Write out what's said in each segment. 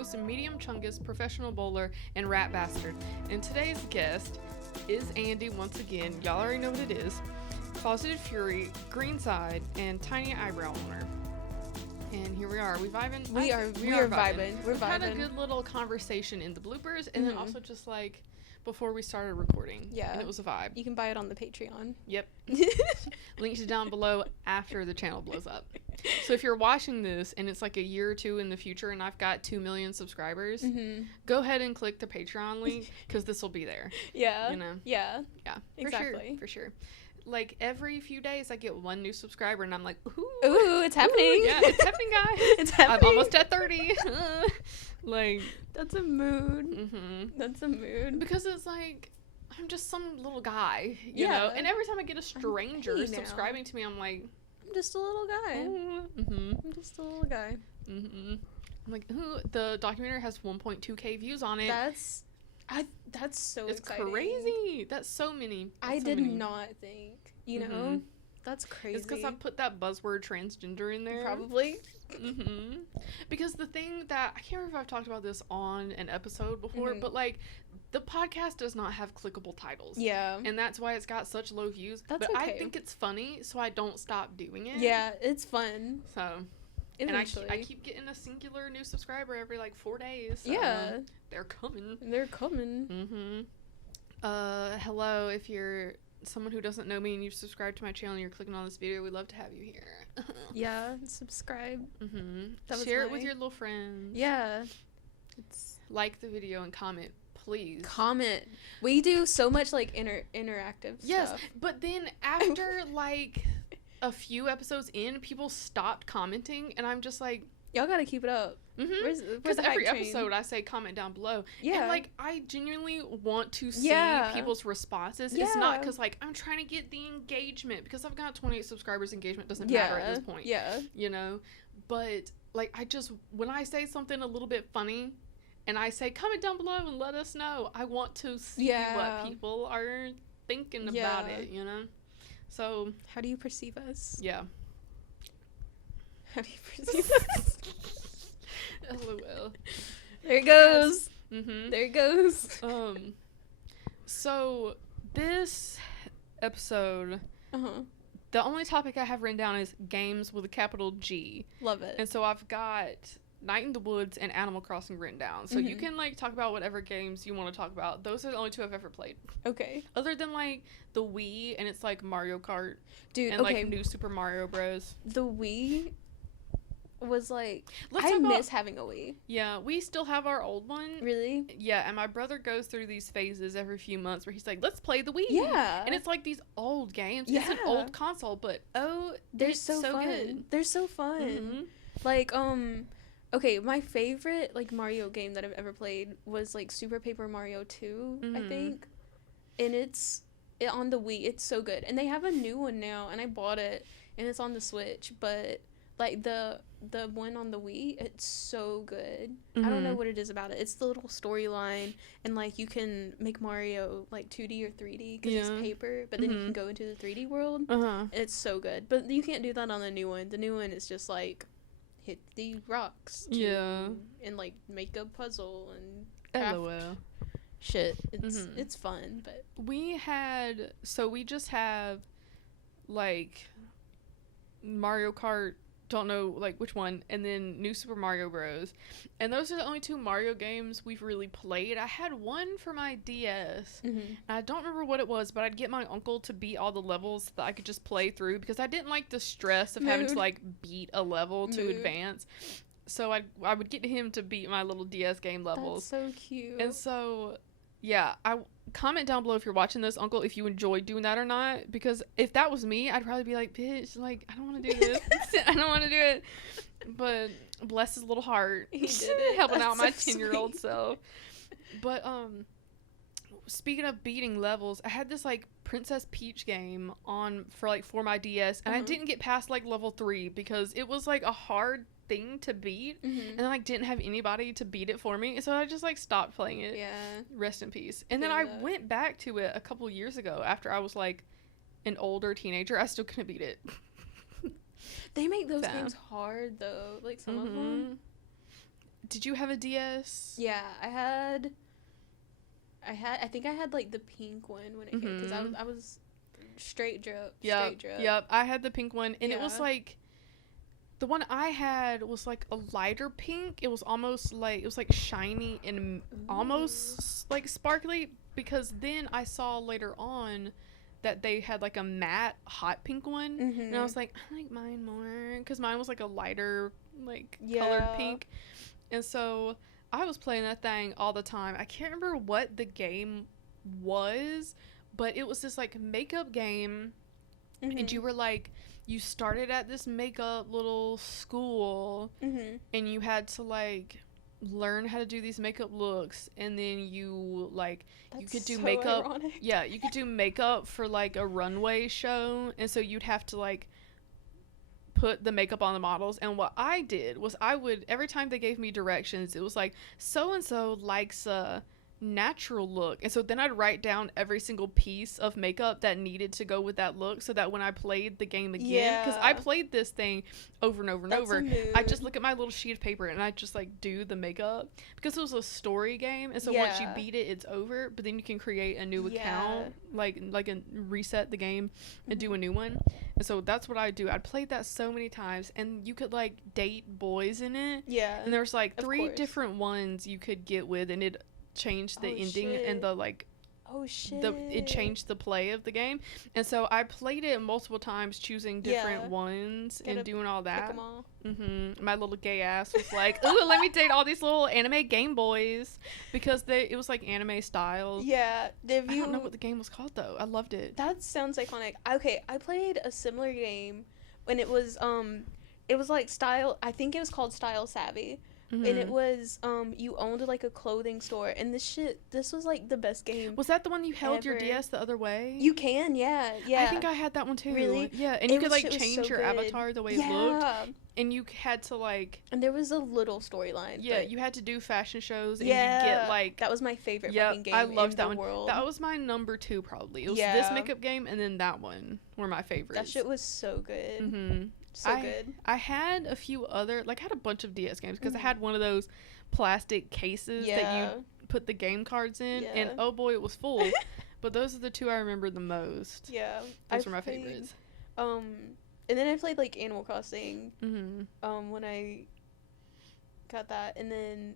host, medium chungus, professional bowler, and rat bastard. And today's guest is Andie once again. Y'all already know what it is. Closeted Fury, Green Side, and Tiny Eyebrow Owner. And here we are. We vibing. We are vibing. We've had a good little conversation in the bloopers, and then also just like before we started recording. Yeah. And it was a vibe. You can buy it on the Patreon. Yep. Links down below after the channel blows up. So if you're watching this and it's like a year or two in the future and I've got 2 million subscribers, go ahead and click the Patreon link because this will be there. Yeah. You know? Yeah. Yeah. Exactly. For sure. Like every few days I get 1 new subscriber and I'm like, ooh, it's happening. Ooh, yeah, it's happening, guys. It's happening. I'm almost at 30. Like, that's a mood. That's a mood. Because it's like, I'm just some little guy, you know? And every time I get a stranger subscribing to me, I'm like, I'm just a little guy. I'm just a little guy. I'm like, ooh, the documentary has 1.2k views on it. That's so it's exciting. Crazy. That's so many. I did not think, you know? That's crazy. It's because I put that buzzword transgender in there. Probably. Because the thing that, I can't remember if I've talked about this on an episode before, but like, the podcast does not have clickable titles. Yeah. And that's why it's got such low views. That's but okay. I think it's funny, so I don't stop doing it. Yeah, it's fun. So, eventually. And I keep getting a singular new subscriber every like 4 days. So yeah. They're coming. They're coming. Hello, if you're someone who doesn't know me and you've subscribed to my channel and you're clicking on this video, we'd love to have you here. Yeah, subscribe. Share it with your little friends. Yeah. Like the video and comment, please. Comment. We do so much like interactive stuff. But then after like a few episodes in, people stopped commenting and I'm just like, y'all gotta keep it up. Because every episode I say comment down below. Yeah. And like I genuinely want to see people's responses. Yeah. It's not because like I'm trying to get the engagement because I've got 28 subscribers. Engagement doesn't matter at this point. Yeah. You know? But like I just, when I say something a little bit funny and I say comment down below and let us know, I want to see what people are thinking about it, you know? So how do you perceive us? Yeah. How do you perceive us? LOL. There it goes. There it goes. So this episode, the only topic I have written down is games with a capital G. Love it. And so I've got Night in the Woods and Animal Crossing written down. So you can like talk about whatever games you want to talk about. Those are the only 2 I've ever played. Okay. Other than like the Wii and it's like Mario Kart. Dude, and like New Super Mario Bros. The Wii was like, I miss having a Wii. Yeah, we still have our old one. Really? Yeah, and my brother goes through these phases every few months where he's like, let's play the Wii. Yeah. And it's like these old games. Yeah. It's an old console, but they're so fun. Good. They're so fun. Like, okay, my favorite like Mario game that I've ever played was like Super Paper Mario 2, I think. And it's on the Wii. It's so good. And they have a new one now, and I bought it, and it's on the Switch, but like the one on the Wii, it's so good. I don't know what it is about it. It's the little storyline, and like you can make Mario like 2D or 3D because it's paper, but then you can go into the 3D world. It's so good. But you can't do that on the new one. The new one is just like hit the rocks and like make a puzzle and craft shit. It's fun. But we just have like Mario Kart, don't know like which one, and then New Super Mario Bros. And those are the only 2 Mario games we've really played. I had one for my DS, and I don't remember what it was, but I'd get my uncle to beat all the levels so that I could just play through because I didn't like the stress of having to like beat a level to advance. So I would get him to beat my little DS game levels. That's so cute. And so yeah, comment down below if you're watching this, uncle, if you enjoy doing that or not, because if that was me, I'd probably be like, bitch, like, I don't want to do this. I don't want to do it. But bless his little heart. He did it. Helping out my 10-year-old self. But speaking of beating levels, I had this like Princess Peach game on for my DS, and I didn't get past like level 3 because it was like a hard thing to beat, and I like didn't have anybody to beat it for me, so I just like stopped playing it. Rest in peace. And then I went back to it a couple years ago after I was like an older teenager. I still couldn't beat it. They make those games hard though, like some of them. Did you have a DS? Yeah, I think I had like the pink one when it came, because I was straight drip. Yep. I had the pink one, and it was like, the one I had was like a lighter pink. It was almost like, it was like shiny and almost like sparkly, because then I saw later on that they had like a matte hot pink one, and I was like, I like mine more, because mine was like a lighter like colored pink. And so I was playing that thing all the time. I can't remember what the game was, but it was this like makeup game, and you were like, you started at this makeup little school, and you had to like learn how to do these makeup looks, and then you like, you could do makeup. Ironic. Yeah, you could do makeup for like a runway show, and so you'd have to like put the makeup on the models. And what I did was, I would, every time they gave me directions, it was like, so and so likes a natural look, and so then I'd write down every single piece of makeup that needed to go with that look, so that when I played the game again, because I played this thing over and over and over, I just look at my little sheet of paper and I just like do the makeup, because it was a story game, and so once you beat it, it's over, but then you can create a new account, like reset the game and do a new one. And so that's what I do. I'd played that so many times, and you could like date boys in it, and there's like 3 different ones you could get with, and it changed the ending and the like, it changed the play of the game. And so I played it multiple times, choosing different ones and doing all that. Pick 'em all. My little gay ass was like, ooh, let me date all these little anime Game Boys, because it was like anime style. I don't know what the game was called though. I loved it. That sounds iconic. Okay, I played a similar game when it was like Style, I think it was called Style Savvy. And it was, you owned like a clothing store, and this was like the best game. Was that the one you held your DS the other way? You can, yeah. I think I had that one too. Really? Yeah, and you could like change your avatar the way it looked, and you had to like. And there was a little storyline. Yeah, you had to do fashion shows, and you get like. That was my favorite fucking game. I loved that one. World. That was my number 2 probably. It was this makeup game, and then that one were my favorites. That shit was so good. So good. I had a few other, like, I had a bunch of DS games, because I had one of those plastic cases that you put the game cards in, and oh boy, it was full. But those are the 2 I remember the most. Yeah, those were my favorites. And then I played like Animal Crossing. When I got that, and then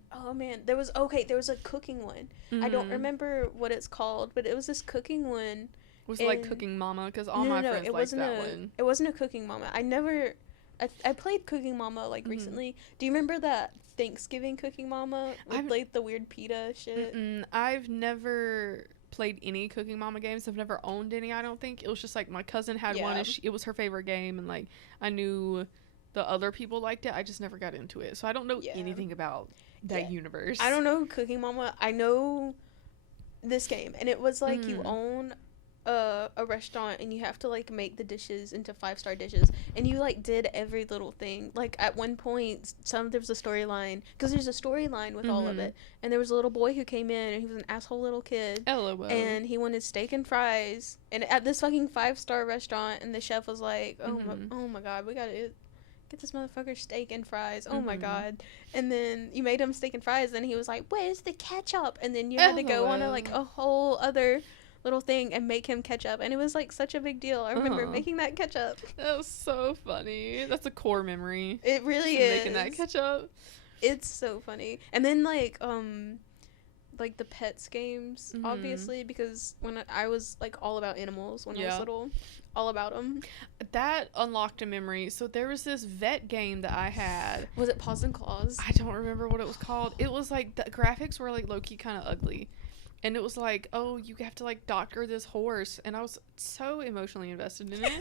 there was a cooking one. I don't remember what it's called, but it was this cooking one. Was it like Cooking Mama? Because all my friends liked that one. It wasn't a Cooking Mama. I played Cooking Mama like recently. Do you remember that Thanksgiving Cooking Mama with like the weird pita shit? I've never played any Cooking Mama games. I've never owned any, I don't think. It was just like my cousin had one, and it was her favorite game, and like I knew the other people liked it. I just never got into it. So I don't know anything about that universe. I don't know Cooking Mama. I know this game, and it was like you own a restaurant, and you have to like make the dishes into 5-star dishes, and you like did every little thing. Like at one point there was a storyline, because there's a storyline with all of it, and there was a little boy who came in, and he was an asshole little kid. LOL. And he wanted steak and fries, and at this fucking 5-star restaurant, and the chef was like, oh my god, we gotta get this motherfucker steak and fries. Oh my god. And then you made him steak and fries, and he was like, where's the ketchup? And then you had to go on a whole other little thing and make him ketchup, and it was like such a big deal. I remember making that ketchup. That was so funny. That's a core memory. It really is. Making that ketchup. It's so funny. And then like the pets games, obviously, because when I was like all about animals when I was little, all about them. That unlocked a memory. So there was this vet game that I had. Was it Paws and Claws? I don't remember what it was called. It was like the graphics were like low-key kind of ugly. And it was like, oh, you have to like doctor this horse, and I was so emotionally invested in it.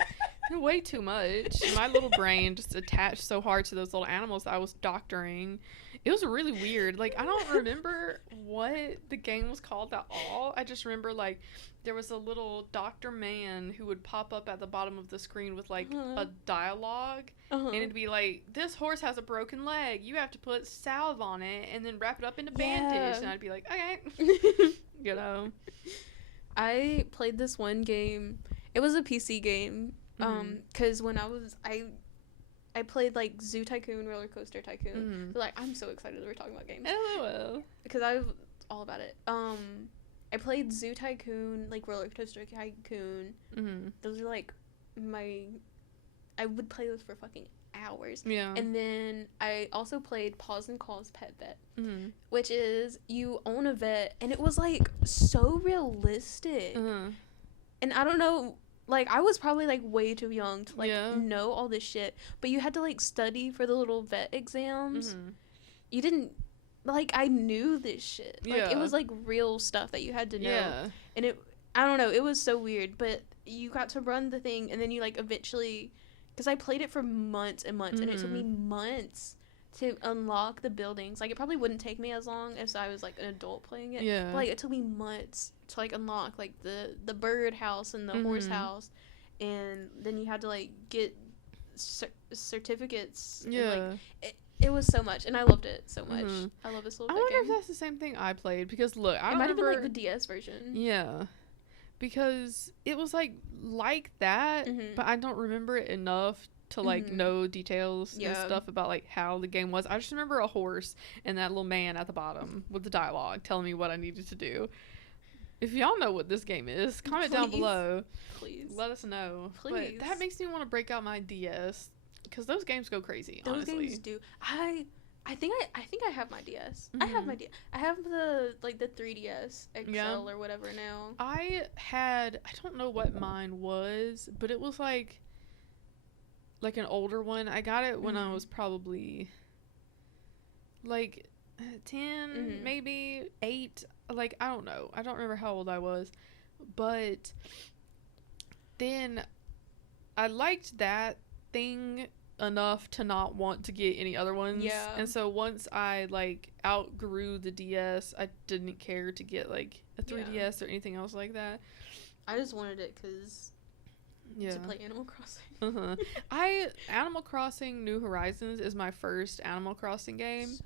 Way too much. My little brain just attached so hard to those little animals that I was doctoring. It was really weird. Like, I don't remember what the game was called at all. I just remember like there was a little doctor man who would pop up at the bottom of the screen with like a dialogue, and it'd be like, this horse has a broken leg, you have to put salve on it and then wrap it up into bandage. And I'd be like, okay. You know, I played this one game. It was a PC game, because when I I played like Zoo Tycoon, Roller Coaster Tycoon. But, like, I'm so excited that we're talking about games. LOL. Because I'm all about it. I played Zoo Tycoon, like Roller Coaster Tycoon. Those are like I would play those for fucking hours. Yeah. And then I also played Paws and Claws Pet Vet, which is you own a vet, and it was like so realistic. And I don't know, like, I was probably like way too young to like know all this shit, but you had to like study for the little vet exams. You didn't, like, I knew this shit. Like, it was like real stuff that you had to know. And I don't know, it was so weird, but you got to run the thing, and then you like eventually, because I played it for months and months, and it took me months to unlock the buildings. Like, it probably wouldn't take me as long as I was like an adult playing it. But like, it took me months to like unlock like the bird house and the horse house, and then you had to like get certificates. And, like, it was so much, and I loved it so much. I love this little. I wonder if that's the same thing I played, because look, I it might have been remember like the DS version. Yeah, because it was like that, but I don't remember it enough to like know details and stuff about like how the game was. I just remember a horse and that little man at the bottom with the dialogue telling me what I needed to do. If y'all know what this game is, comment down below. Please let us know. Please. But that makes me want to break out my DS, because those games go crazy. Those honestly. games do. I think I have my DS. I have my DS. I have the 3DS XL or whatever now. I don't know what mine was, but it was like an older one. I got it when I was probably like 10, maybe 8. Like, I don't know. I don't remember how old I was. But then I liked that thing enough to not want to get any other ones. Yeah. And so once I like outgrew the DS, I didn't care to get like a 3DS or anything else like that. I just wanted it because to play Animal Crossing. Animal Crossing New Horizons is my first Animal Crossing game.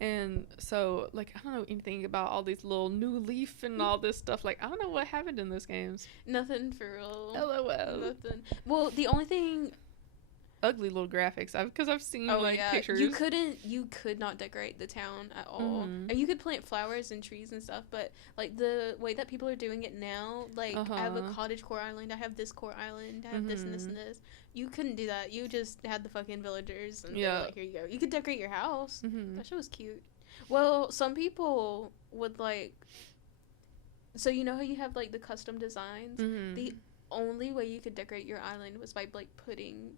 And so, like, I don't know anything about all these little new leaf and all this stuff. Like, I don't know what happened in this games. Nothing for real. LOL. Nothing. Well, the only thing... Ugly little graphics. Because I've seen, pictures. You could not decorate the town at all. And you could plant flowers and trees and stuff, but, like, the way that people are doing it now, like, I have a cottage core island, I have this core island, I have this and this and this. You couldn't do that. You just had the fucking villagers, and they were like, here you go. You could decorate your house. That shit was cute. Well, some people would, like... So, you know how you have, like, the custom designs? The only way you could decorate your island was by, like, putting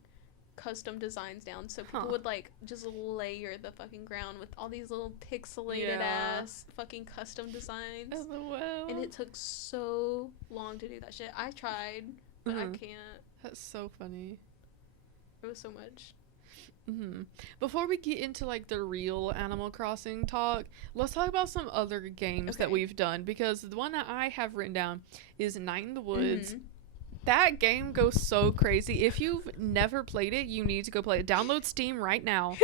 custom designs down. So people would, like, just layer the fucking ground with all these little pixelated ass fucking custom designs. LOL. And it took so long to do that shit. I tried, but I can't. That's so funny. It was so much. Before we get into like the real Animal Crossing talk, let's talk about some other games that we've done, because the one that I have written down is Night in the Woods. That game goes so crazy. If you've never played it, you need to go play it. Download Steam right now.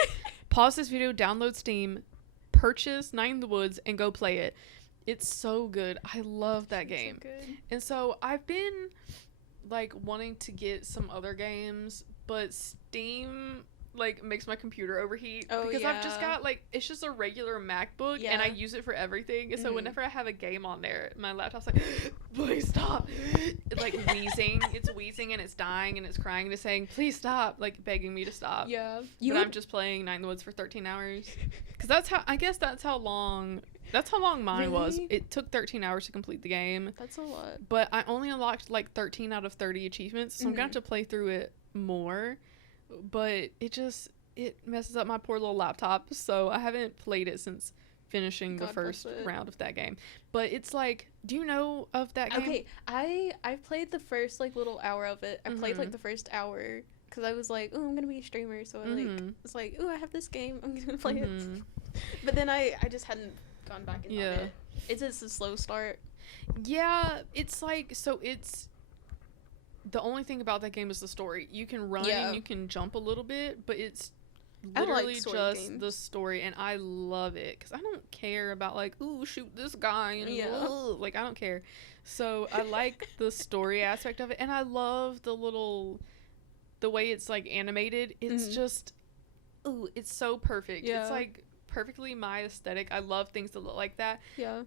Pause this video, download Steam, purchase Night in the Woods, and go play it. It's so good. I love that game. So good. And so I've been like wanting to get some other games, but Steam like makes my computer overheat because I've just got like, it's just a regular MacBook and I use it for everything, and so whenever I have a game on there, my laptop's like, please stop. It's like wheezing. It's wheezing and it's dying and it's crying and it's saying, please stop, like begging me to stop. But I'm just playing Night in the Woods for 13 hours because that's how long mine was. It took 13 hours to complete the game. That's a lot. But I only unlocked like 13 out of 30 achievements, so I'm gonna have to play through it more. But it messes up my poor little laptop, so I haven't played it since finishing the first round of that game. But it's like, do you know of that game? Okay, I played the first like little hour of it. I played like the first hour because I was like, oh, I'm gonna be a streamer, so I was like, oh, I have this game, I'm gonna play it. But then I just hadn't gone back and done it. It's just a slow start. Yeah, it's like, so it's, the only thing about that game is the story. You can run and you can jump a little bit, but it's literally just the story, and I love it because I don't care about like, ooh, shoot this guy, and like, I don't care. So I like the story aspect of it, and I love the little the way it's like animated, it's just, ooh, it's so perfect. Yeah. It's like perfectly my aesthetic. I love things that look like that. Yeah.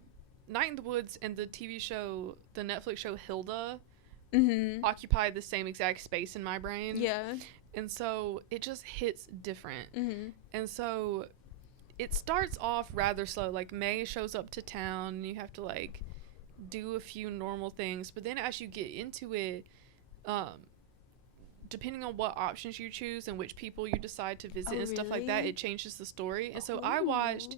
Night in the Woods and the TV show, the Netflix show Hilda, occupy the same exact space in my brain. Yeah. And so it just hits different. And so it starts off rather slow. Like, May shows up to town and you have to like do a few normal things, but then as you get into it, depending on what options you choose and which people you decide to visit and stuff like that, it changes the story. And so I watched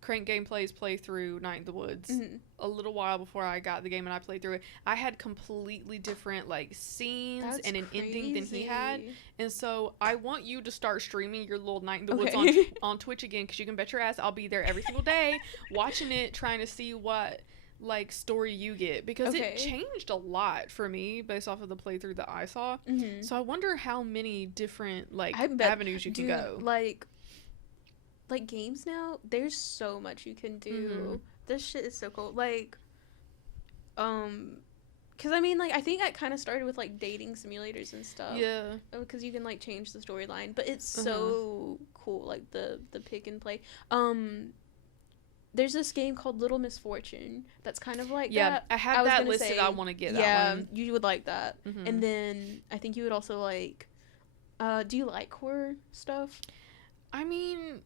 Crank Gameplays play through Night in the Woods a little while before I got the game and I played through it. I had completely different like scenes and an ending than he had, and so I want you to start streaming your little Night in the Woods on Twitch again, because you can bet your ass I'll be there every single day watching it, trying to see what like story you get, because it changed a lot for me based off of the playthrough that I saw. So I wonder how many different like avenues you can go. Like games now, there's so much you can do. This shit is so cool. Like, because I mean, like, I think that kind of started with like dating simulators and stuff. Yeah. Because you can like change the storyline, but it's so cool. Like the pick and play. There's this game called Little Misfortune that's kind of like that. I have that listed. I want to get that one. You would like that. And then I think you would also like. Do you like horror stuff? I mean,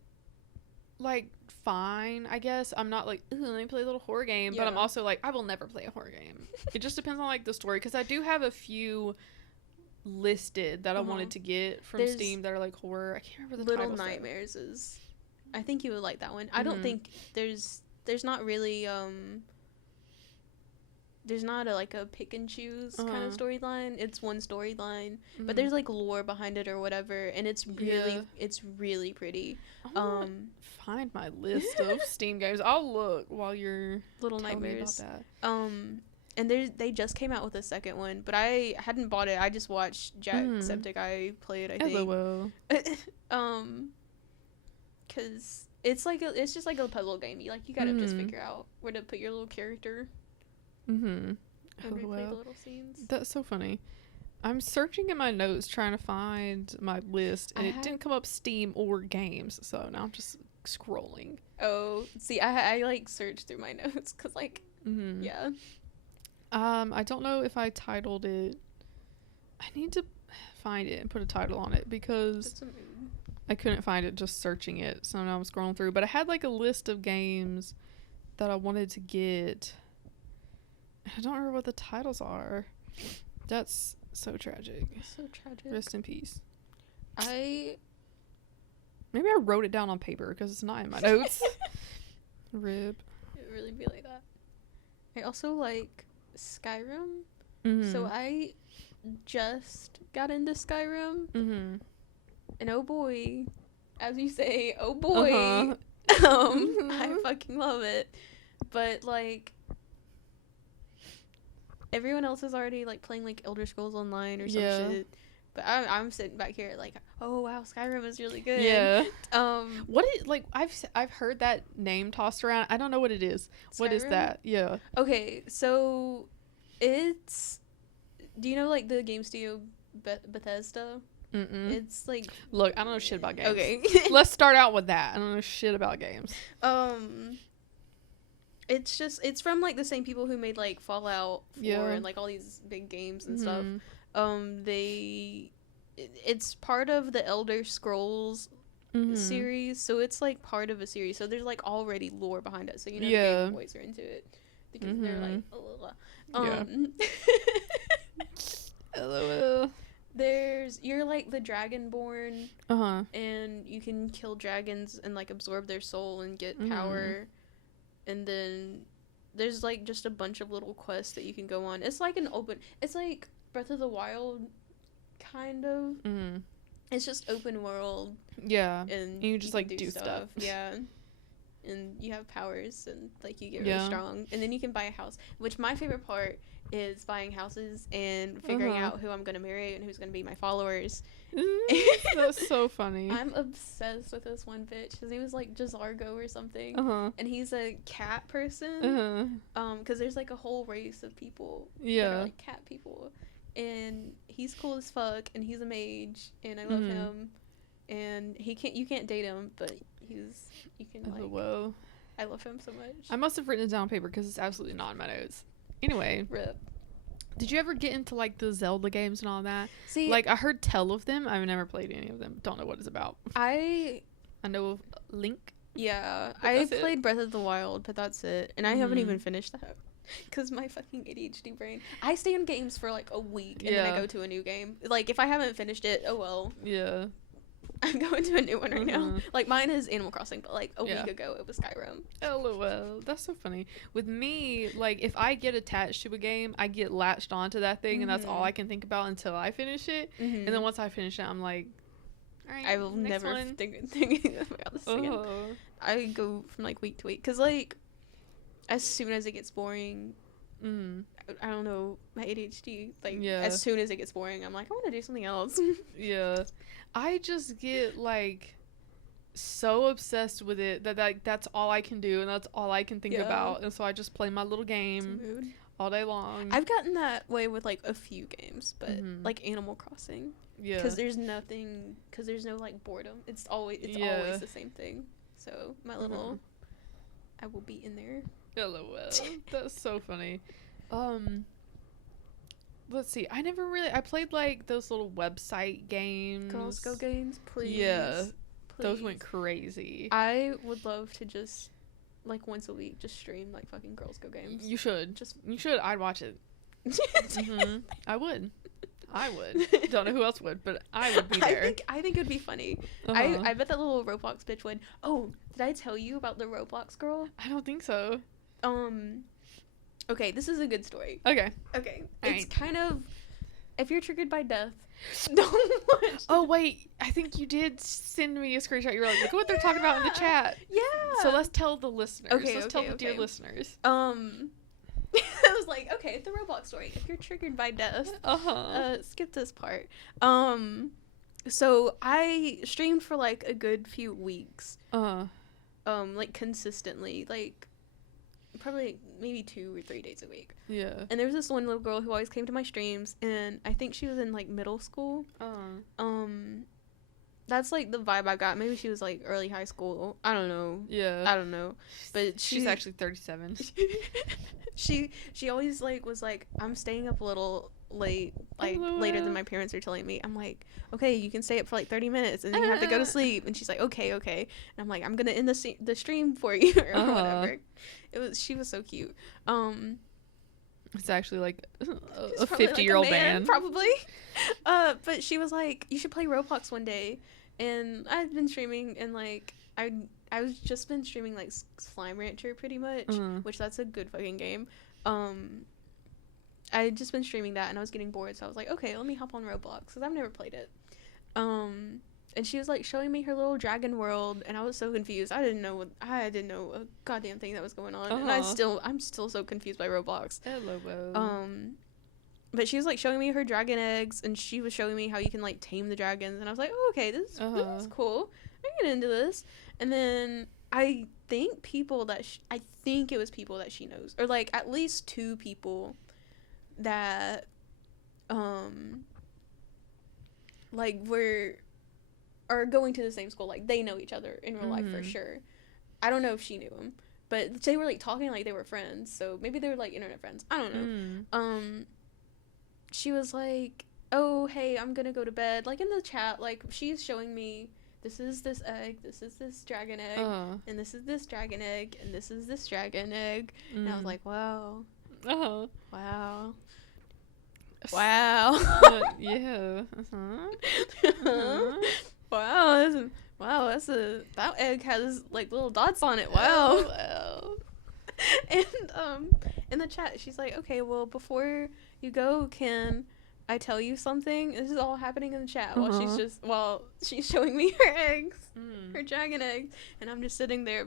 like, fine, I guess. I'm not like, ooh, let me play a little horror game, but I'm also like, I will never play a horror game. It just depends on like the story, because I do have a few listed that I wanted to get from Steam that are like horror. I can't remember the Little Nightmares is. I think you would like that one. I don't think there's not really there's not like a pick and choose kind of storyline. It's one storyline, but there's like lore behind it or whatever, and it's really pretty. Find my list of Steam games. I'll look while you're Little Nightmares. About that. And they just came out with a second one, but I hadn't bought it. I just watched Jacksepticeye play it, I think. LOL. Cause it's just like a puzzle game. You gotta just figure out where to put your little character. And replay the little scenes. That's so funny. I'm searching in my notes trying to find my list, and it didn't come up Steam or games, so now I'm just scrolling. Oh, see, I like searched through my notes, cause like yeah. I don't know if I titled it. I need to find it and put a title on it, because I couldn't find it just searching it, so now I'm scrolling through. But I had like a list of games that I wanted to get. I don't remember what the titles are. That's so tragic. So tragic. Rest in peace. Maybe I wrote it down on paper because it's not in my notes. Rip. It would really be like that. I also like Skyrim. So I just got into Skyrim. And oh boy, as you say, oh boy, I fucking love it. But like, everyone else is already like playing like Elder Scrolls Online or some shit. But I'm sitting back here like, oh wow, Skyrim is really good. Yeah. What is like? I've heard that name tossed around. I don't know what it is. Skyrim? What is that? Yeah. Okay, so it's. Do you know like the game studio Bethesda? It's like, look, I don't know shit about games. Okay. Let's start out with that. I don't know shit about games. It's from like the same people who made like Fallout 4 and like all these big games and stuff. It's part of the Elder Scrolls series, so it's like part of a series. So there's like already lore behind it. So the Game Boys are into it because they're like, LOL. You're like the Dragonborn, and you can kill dragons and like absorb their soul and get power. And then there's like just a bunch of little quests that you can go on. It's like it's like Breath of the Wild, kind of. It's just open world. Yeah, and you just like do stuff. Yeah, and you have powers and like you get really strong. And then you can buy a house. Which my favorite part is buying houses and figuring out who I'm gonna marry and who's gonna be my followers. That's so funny. I'm obsessed with this one bitch. His name is like Jazargo or something, and he's a cat person. Because there's like a whole race of people that are like cat people, and he's cool as fuck, and he's a mage, and I love him, and you can't date him, but you can like. Whoa. I love him so much. I must have written it down on paper because it's absolutely not in my notes. Anyway. Rip. Did you ever get into like the Zelda games and all that? See, like I heard tell of them. I've never played any of them. Don't know what it's about. I know of Link. Yeah, I played Breath of the Wild, but that's it. And I haven't even finished that. Because my fucking ADHD brain. I stay in games for like a week and then I go to a new game. Like if I haven't finished it, oh well. Yeah. I'm going to a new one right now. Like mine is Animal Crossing, but like a week ago it was Skyrim. LOL. That's so funny. With me, like if I get attached to a game, I get latched onto that thing and that's all I can think about until I finish it. And then once I finish it, I'm like, all right, I will never thinking about this again. I go from like week to week because like as soon as it gets boring, I don't know, my ADHD, like as soon as it gets boring, I'm like, I want to do something else. Yeah. I just get like so obsessed with it that like that's all I can do and that's all I can think about, and so I just play my little game all day long. I've gotten that way with like a few games, but like Animal Crossing, because there's no like boredom. It's always the same thing. So my little, I will be in there. LOL. That's so funny. Let's see. I played like those little website games. Girls Go games, please. Yeah. Please. Those went crazy. I would love to just like once a week just stream like fucking Girls Go games. You should. You should. I'd watch it. I would. Don't know who else would, but I would be there. I think it'd be funny. I bet that little Roblox bitch would. Oh, did I tell you about the Roblox girl? I don't think so. Okay, this is a good story. Okay. It's kind of, if you're triggered by death, don't watch. Oh wait, I think you did send me a screenshot. You were like, look at what they're talking about in the chat. Yeah. So let's tell the listeners. Let's tell the dear listeners. I was like, okay, the Roblox story. If you're triggered by death, skip this part. So I streamed for like a good few weeks. Like consistently, like probably maybe 2 or 3 days a week. Yeah. And there was this one little girl who always came to my streams, and I think she was in like middle school. That's like the vibe I got. Maybe she was like early high school. I don't know. Yeah. I don't know. But she's actually 37. She always like was like, I'm staying up a little late, like later than my parents are telling me. I'm like, okay, you can stay up for like 30 minutes and then you have to go to sleep. And she's like, okay. And I'm like, I'm gonna end the stream for you or whatever. She was so cute. It's actually like a 50-year-old man probably. But she was like, you should play Roblox one day. And I've been streaming, and like I was just been streaming like Slime Rancher pretty much, which that's a good fucking game. I had just been streaming that, and I was getting bored, so I was like, okay, let me hop on Roblox because I've never played it. And she was like showing me her little dragon world, and I was so confused. I didn't know a goddamn thing that was going on, and I'm still so confused by Roblox. Hello. But she was like showing me her dragon eggs, and she was showing me how you can like tame the dragons, and I was like, oh, okay, this is cool. I can get into this. And then I think it was people that she knows, or like at least 2 people that like are going to the same school. Like they know each other in real life for sure. I don't know if she knew him, but they were like talking like they were friends, so maybe they were like internet friends. I don't know. She was like, oh, hey, I'm gonna go to bed. Like, in the chat, like, she's showing me, this is this egg, this is this dragon egg, and this is this dragon egg, and this is this dragon egg. And I was like, wow. Wow. Yeah. Wow, that egg has, like, little dots on it. Wow. And, in the chat, she's like, okay, well, before you go, can I tell you something? This is all happening in the chat while she's showing me her eggs, her dragon eggs, and I'm just sitting there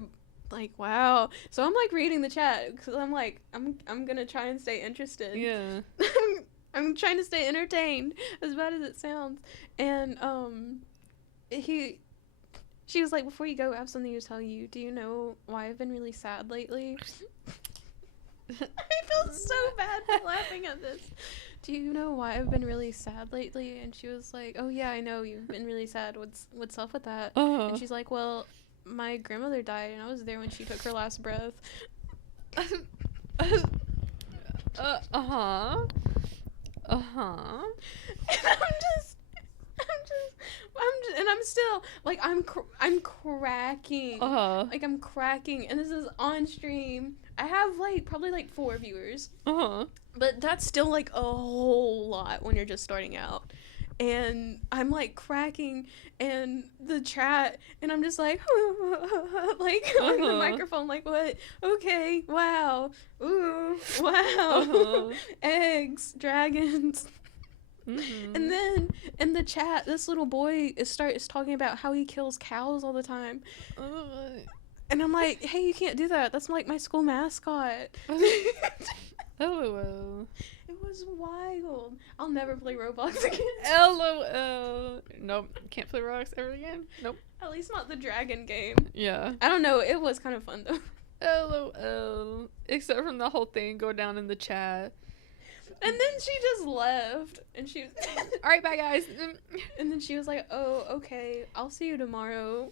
like, wow. So I'm like reading the chat because I'm like, I'm gonna try and stay interested. Yeah. I'm trying to stay entertained, as bad as it sounds. And she was like, before you go, I have something to tell you. Do you know why I've been really sad lately? I feel so bad for laughing at this. do you know why I've been really sad lately? And she was like, oh yeah, I know you've been really sad. What's up with that? And she's like, well, my grandmother died and I was there when she took her last breath. Uh-huh. And I'm still like I'm cracking. Like I'm cracking, and this is on stream. I have like probably like 4 viewers. But that's still like a whole lot when you're just starting out. And I'm like cracking and the chat, and I'm just like like on the microphone, like, what? Okay, wow, ooh, wow, eggs, dragons. And then in the chat, this little boy is talking about how he kills cows all the time. And I'm like, hey, you can't do that. That's like my school mascot. LOL. It was wild. I'll never play Roblox again. LOL. Nope. Can't play Roblox ever again. Nope. At least not the dragon game. Yeah. I don't know. It was kind of fun though. LOL. Except from the whole thing go down in the chat. And then she just left. And she was alright, bye guys. And then she was like, oh, okay. I'll see you tomorrow.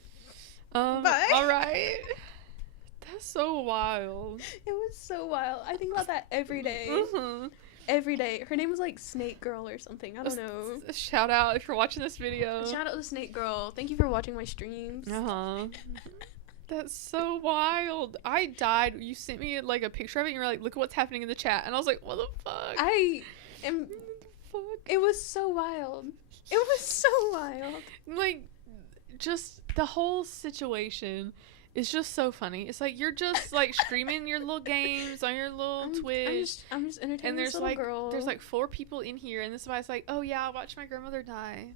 Bye. Alright. That's so wild. It was so wild. I think about that every day. Every day. Her name was like Snake Girl or something. I don't know. Shout out if you're watching this video. Shout out to Snake Girl. Thank you for watching my streams. That's so wild. I died. You sent me like a picture of it and you were like, look at what's happening in the chat. And I was like, what the fuck? It was so wild. It was so wild. Like, just the whole situation is just so funny. It's like you're just like streaming your little games on your little Twitch. I'm just entertaining and there's this little like girl. There's like 4 people in here, and this is why it's like, oh yeah, I watched my grandmother die.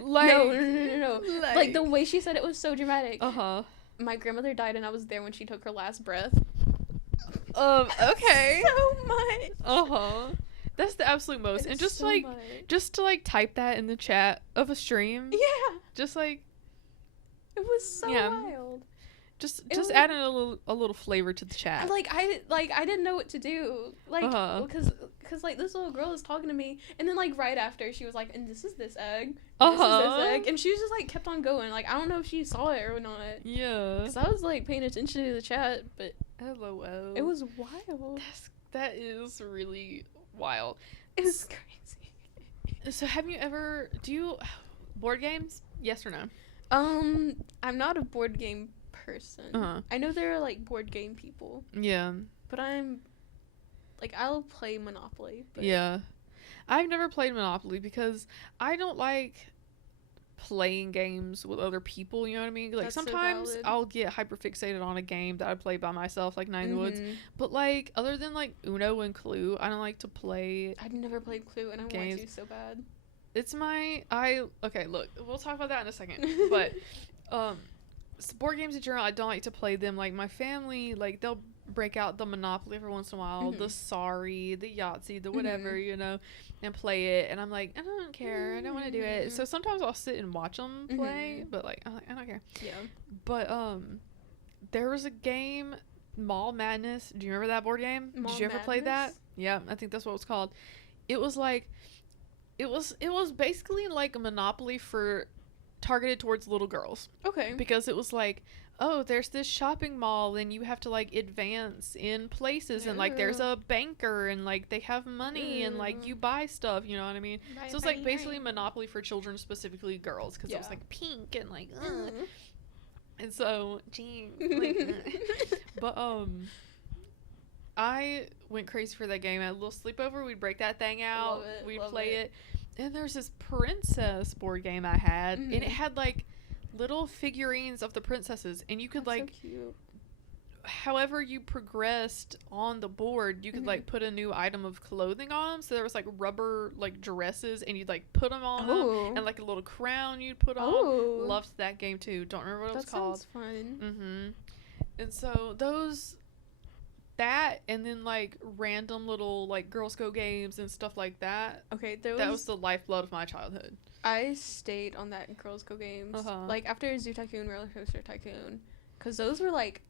Like no. Like the way she said it was so dramatic. My grandmother died, and I was there when she took her last breath. Okay. So much. That's the absolute most. And just so like much. just to like type that in the chat of a stream. Yeah. Just like it was so wild. Just adding a little flavor to the chat. I didn't know what to do. Like because like this little girl is talking to me, and then like right after she was like, and this is this egg. This is this egg. And she was just like kept on going. Like I don't know if she saw it or not. Yeah. Because I was like paying attention to the chat, but LOL. It was wild. That is really wild. It was crazy. So do you board games? Yes or no? I'm not a board game person. I know there are like board game people. Yeah. But I'm like, I'll play Monopoly. But yeah. I've never played Monopoly because I don't like playing games with other people, you know what I mean? Like, sometimes I'll get hyper fixated on a game that I play by myself, like Nine in the Woods. But like, other than like Uno and Clue, I don't like to play. I've never played Clue, and I want to so bad. It's okay, look, we'll talk about that in a second. But board games in general, I don't like to play them. Like, my family, like, they'll break out the Monopoly every once in a while, the Sorry, the Yahtzee, the whatever, you know, and play it. And I'm like, I don't care. I don't want to do it. So sometimes I'll sit and watch them play, but like, I'm like, I don't care. Yeah. But there was a game, Mall Madness. Do you remember that board game? Did you ever play that? Yeah, I think that's what it was called. It was like, it was basically like a Monopoly targeted towards little girls. Okay. Because it was like, oh, there's this shopping mall and you have to like advance in places and like there's a banker and like they have money and like you buy stuff, you know what I mean? Right, so it's like basically Monopoly for children, specifically girls, because it was like pink and like and so but I went crazy for that game. At a little sleepover, we'd break that thing out, we'd play it. And there's this princess board game I had, and it had like little figurines of the princesses, and you could like, so cute. However you progressed on the board, you could like put a new item of clothing on them. So there was like rubber like dresses, and you'd like put them on them, and like a little crown you'd put on. Loved that game too. Don't remember what it was called. That sounds fun. And so that and then like random little like Girls Go games and stuff like that. Okay, that was the lifeblood of my childhood. I stayed on that Girls Go games like after Zoo Tycoon, Roller Coaster Tycoon, because those were like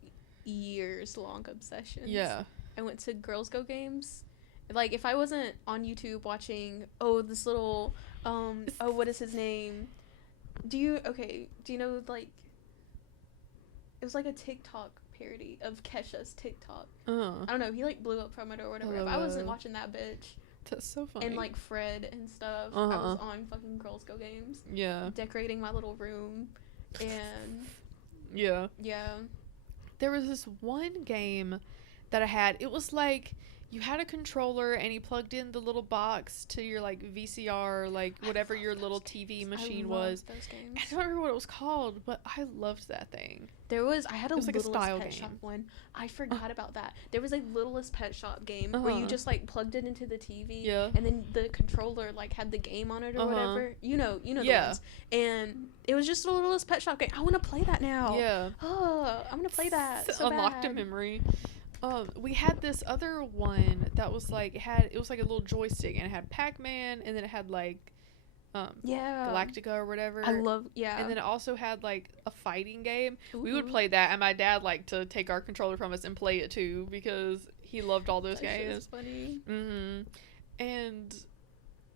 years long obsessions. Yeah, I went to Girls Go games, Like, if I wasn't on YouTube watching, this little, what is his name? Do you know, like, it was like a TikTok parody of Kesha's TikTok. I don't know, he, like, blew up from it or whatever. If I wasn't watching that bitch. That's so funny. And, like, Fred and stuff. I was on fucking Girls Go Games. Yeah. Decorating my little room. And... Yeah. Yeah. There was this one game that I had. It was like... You had a controller and you plugged in the little box to your like VCR, like whatever your little TV machine was. Those games. I don't remember what it was called, but I loved that thing. I had a Littlest style Pet game. Shop one. I forgot about that. There was a Littlest Pet Shop game where you just like plugged it into the TV, and then the controller like had the game on it or whatever. You know the ones. And it was just a Littlest Pet Shop game. I want to play that now. Yeah. Oh, I'm gonna play that. So unlocked bad. a memory. We had this other one that was like it was like a little joystick and it had Pac-Man and then it had like Galactica or whatever. And then it also had like a fighting game. Ooh. We would play that and my dad liked to take our controller from us and play it too because he loved all those games. Funny. And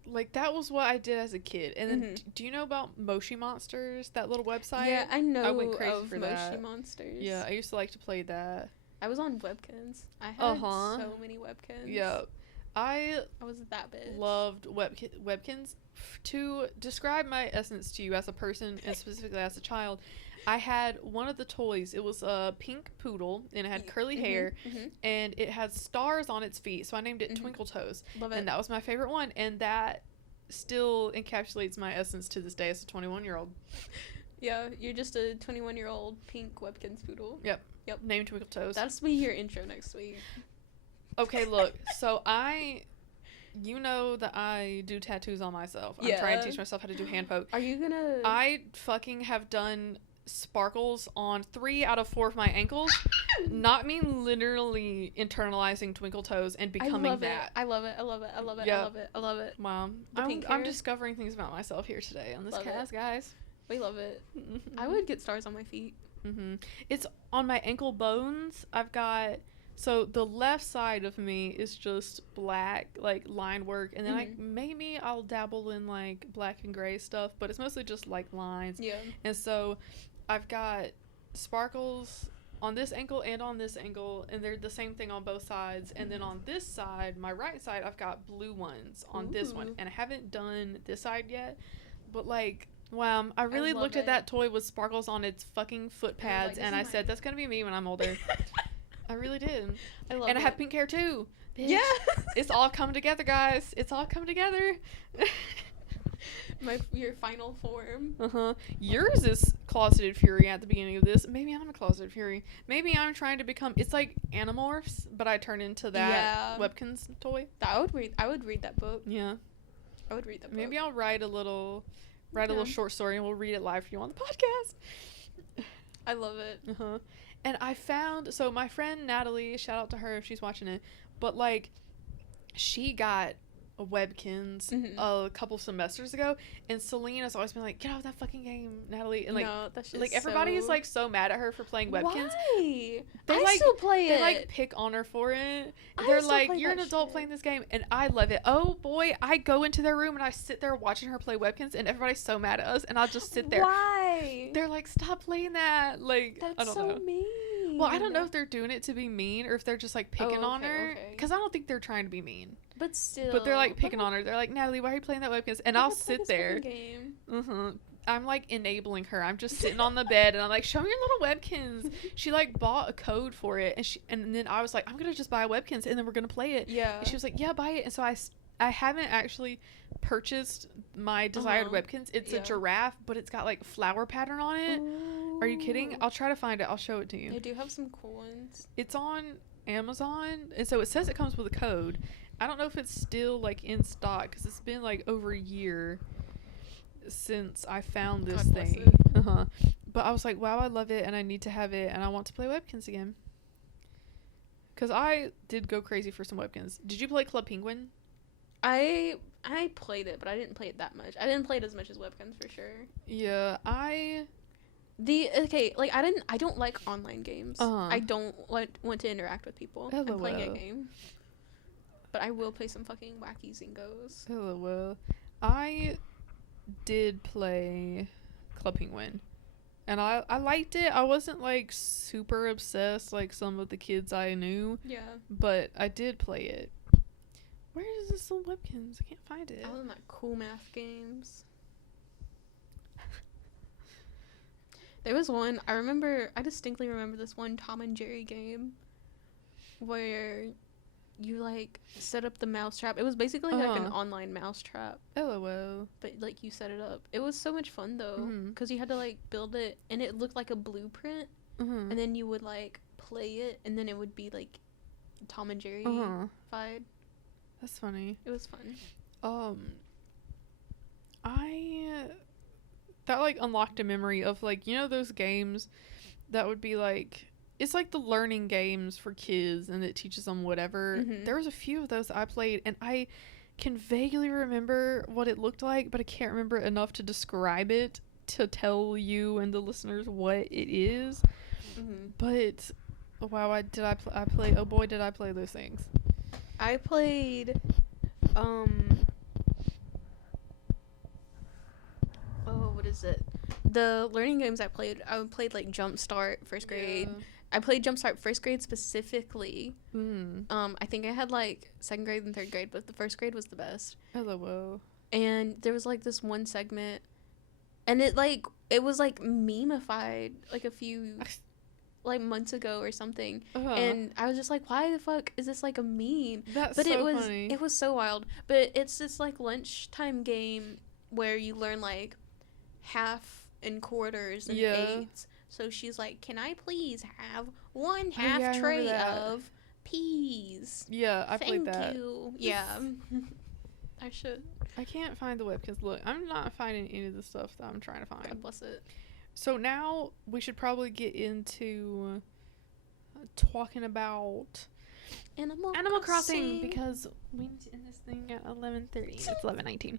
like that was what I did as a kid. And then do you know about Moshi Monsters, that little website? Yeah, I know. I went crazy of for Moshi that. Monsters. Yeah, I used to like to play that. I was on Webkins. I had so many Webkins. Yeah. I was that bitch. loved Webkins. To describe my essence to you as a person and specifically as a child, I had one of the toys. It was a pink poodle and it had curly hair and it had stars on its feet. So I named it Twinkle Toes. Love it. And that was my favorite one. And that still encapsulates my essence to this day as a 21-year-old. Yeah, you're just a 21-year-old pink Webkins poodle. Yep. Named Twinkle Toes. That's be your intro next week. Okay, look. So you know that I do tattoos on myself. I'm trying to teach myself how to do hand poke. Are you gonna... I fucking have done sparkles on 3 out of 4 of my ankles. Not me literally internalizing Twinkle Toes and becoming that. I love it. Wow. I'm discovering things about myself here today on this cast, guys. We love it. I would get stars on my feet. It's on my ankle bones. I've got... So the left side of me is just black, like line work, and then maybe I'll dabble in like black and gray stuff, but it's mostly just like lines. Yeah. And so I've got sparkles on this ankle and on this ankle, and they're the same thing on both sides. And then on this side, my right side, I've got blue ones on this one, and I haven't done this side yet, but like... Wow, I really looked at that toy with sparkles on its fucking foot pads, and I said, that's gonna be me when I'm older. I really did. I have pink hair too. Bitch. Yeah. It's all come together, guys. It's all come together. Your final form. Yours is Closeted Fury at the beginning of this. Maybe I'm a Closeted Fury. Maybe I'm trying to become... It's like Animorphs, but I turn into that Webkins toy. I would read that book. Yeah. I would read that book. Maybe I'll write a little short story and we'll read it live for you on the podcast. I love it. And I found, so my friend Natalie, shout out to her if she's watching it, but like she got a Webkins a couple semesters ago, and Celine has always been like, get out of that fucking game, Natalie. And like, no, that's just like everybody is like so mad at her for playing Webkins. Why? I like, still play it. They like pick on her for it. They're like, you're an adult playing this game, and I love it. Oh boy, I go into their room and I sit there watching her play Webkins, and everybody's so mad at us, and I'll just sit there. Why? They're like, stop playing that. Like, that's I don't so know. mean. Well, I don't know if they're doing it to be mean or if they're just like picking on her. Because I don't think they're trying to be mean. But still. But they're like picking on her. They're like, Natalie, why are you playing that Webkins? And I'll sit there. Game. I'm like enabling her. I'm just sitting on the bed and I'm like, show me your little Webkins. She like bought a code for it, and then I was like, I'm gonna just buy a Webkins and then we're gonna play it. Yeah. And she was like, yeah, buy it. And so I haven't actually purchased my desired Webkins. It's a giraffe, but it's got like flower pattern on it. Ooh. Are you kidding? I'll try to find it. I'll show it to you. They do have some cool ones. It's on Amazon, and so it says it comes with a code. I don't know if it's still like in stock because it's been like over a year since I found this thing. But I was like, wow, I love it and I need to have it and I want to play Webkins again. Because I did go crazy for some Webkins. Did you play Club Penguin? I played it, but I didn't play it that much. I didn't play it as much as Webkins for sure. Yeah, I don't like online games. I don't want to interact with people. I'm playing a game. but I will play some fucking wacky Zingos. Oh, well. I did play Club Penguin. And I liked it. I wasn't, like, super obsessed like some of the kids I knew. Yeah. But I did play it. Where is this on Webkins? I can't find it. All of my cool math games. There was one, I distinctly remember this one Tom and Jerry game where you, like, set up the mousetrap. It was basically like an online mousetrap. LOL. But, like, you set it up. It was so much fun, though, because you had to, like, build it, and it looked like a blueprint, and then you would, like, play it, and then it would be, like, Tom and Jerry fied. That's funny. It was fun. That, like, unlocked a memory of, like, you know those games that would be, like, it's like the learning games for kids and it teaches them whatever. There was a few of those I played, and I can vaguely remember what it looked like, but I can't remember enough to describe it to tell you and the listeners what it is. But, wow, did I play those things. I played, what is it? The learning games I played like Jumpstart first grade. Yeah. I played Jumpstart first grade specifically. I think I had like second grade and third grade, but the first grade was the best. LOL. And there was like this one segment, and it was like meme-ified like a few like months ago or something, and I was just like, why the fuck is this like a meme? That's but so funny. It was so wild. But it's this like lunchtime game where you learn like half and quarters and eighths. So she's like, can I please have one half tray of peas? Yeah, I played that. Thank you. Yeah. I should. I can't find the web because look, I'm not finding any of the stuff that I'm trying to find. God bless it. So now we should probably get into talking about Animal Crossing because we need to end this thing at 11:30. It's 11:19.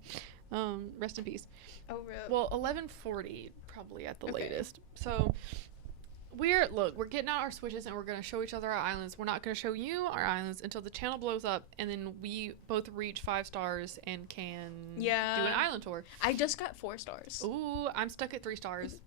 Rest in peace. Oh, rip. Well, 11:40 probably at the latest. So we're getting out our Switches and we're gonna show each other our islands. We're not gonna show you our islands until the channel blows up and then we both reach 5 stars and can do an island tour. I just got 4 stars. Ooh, I'm stuck at 3 stars.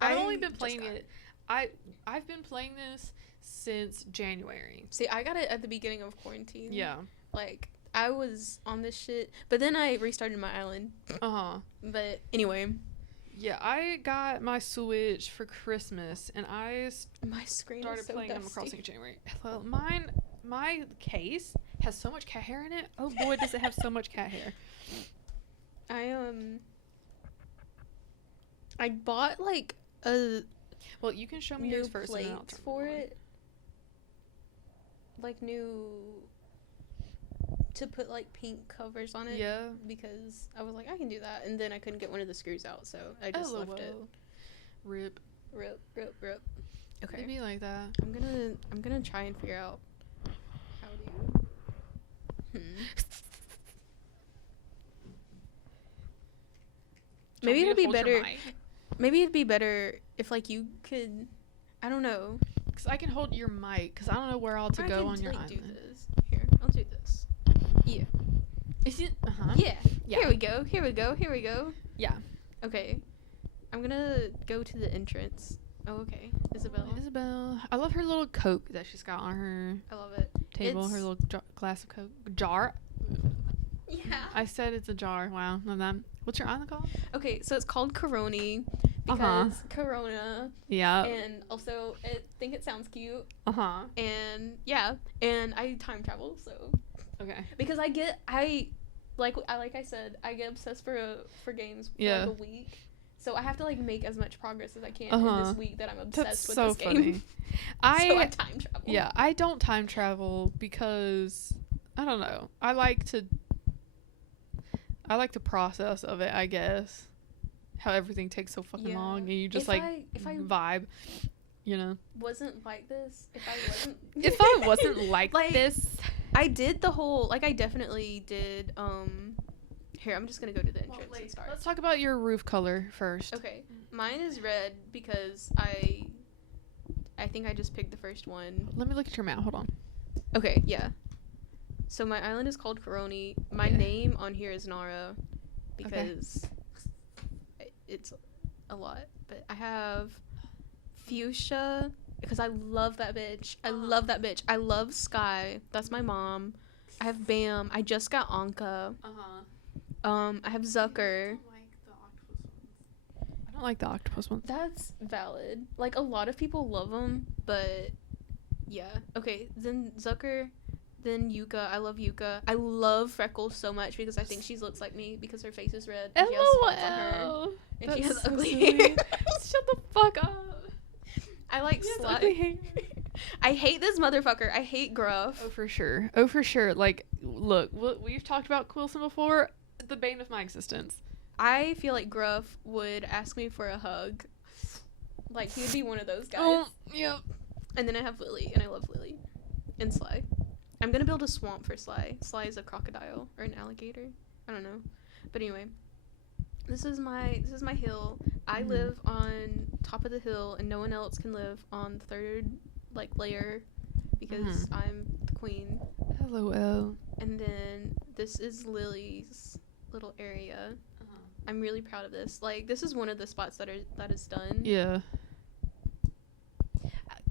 I've only been playing it. I've been playing this since January. See, I got it at the beginning of quarantine. Yeah. Like, I was on this shit, but then I restarted my island. But anyway. Yeah, I got my Switch for Christmas, and I started playing Animal Crossing in January. Well, my case has so much cat hair in it. Oh boy, does it have so much cat hair. I bought like a. Well, you can show me yours first. Plates and then I'll turn for it. Like new. To put like pink covers on it. Yeah. Because I was like, I can do that, and then I couldn't get one of the screws out, so I just left it. Rip. Okay. It'd be like that. I'm gonna try and figure out how to. Maybe it'd be better. Maybe it'd be better if like you could. I don't know. Cause I can hold your mic. Cause I don't know where all to go on your island. Do this. Here, I'll do this. Yeah. Is it? Yeah. Here we go. Yeah. Okay. I'm gonna go to the entrance. Oh, okay. Isabel. I love her little Coke that she's got on her. I love it. Table. Her little glass of Coke. Jar. Yeah. I said it's a jar. Wow. Love that. What's your island called? Okay, so it's called Coroni because Corona. Yeah. And also, I think it sounds cute. And yeah, and I time travel, so. Okay. Because I get obsessed for games for like a week. So I have to like make as much progress as I can in this week that I'm obsessed with this game. Funny. So I time travel. Yeah, I don't time travel because I don't know. I like the process of it, I guess. How everything takes so fucking long and you just if I vibe, you know. Wasn't like this. If I wasn't like this. I did the whole I definitely did here, I'm just gonna go to the entrance and start. Let's talk about your roof color first. Okay. Mine is red because I think I just picked the first one. Let me look at your map, hold on. Okay, yeah. So my island is called Coroni. My name on here is Nara because it's a lot. But I have Fuchsia because I love that bitch. I love that bitch. I love Sky. That's my mom. I have Bam. I just got Anka. I have Zucker. I don't like the octopus ones. That's valid. Like, a lot of people love them, but yeah. Okay, then Zucker, then Yuka. I love Yuka. I love Freckles so much because I think she looks like me because her face is red and she has spots on her. And she has ugly hair. Shut the fuck up. I like Sly. I hate this motherfucker. I hate Gruff. Oh, for sure. Like, look, we've talked about Quilson before. The bane of my existence. I feel like Gruff would ask me for a hug. Like, he would be one of those guys. Oh, yep. And then I have Lily, and I love Lily. And Sly. I'm gonna build a swamp for Sly. Sly is a crocodile or an alligator. I don't know. But anyway, this is my hill. I live on top of the hill, and no one else can live on the third layer because I'm the queen. LOL. And then this is Lily's little area. I'm really proud of this. Like, this is one of the spots that is done. Yeah.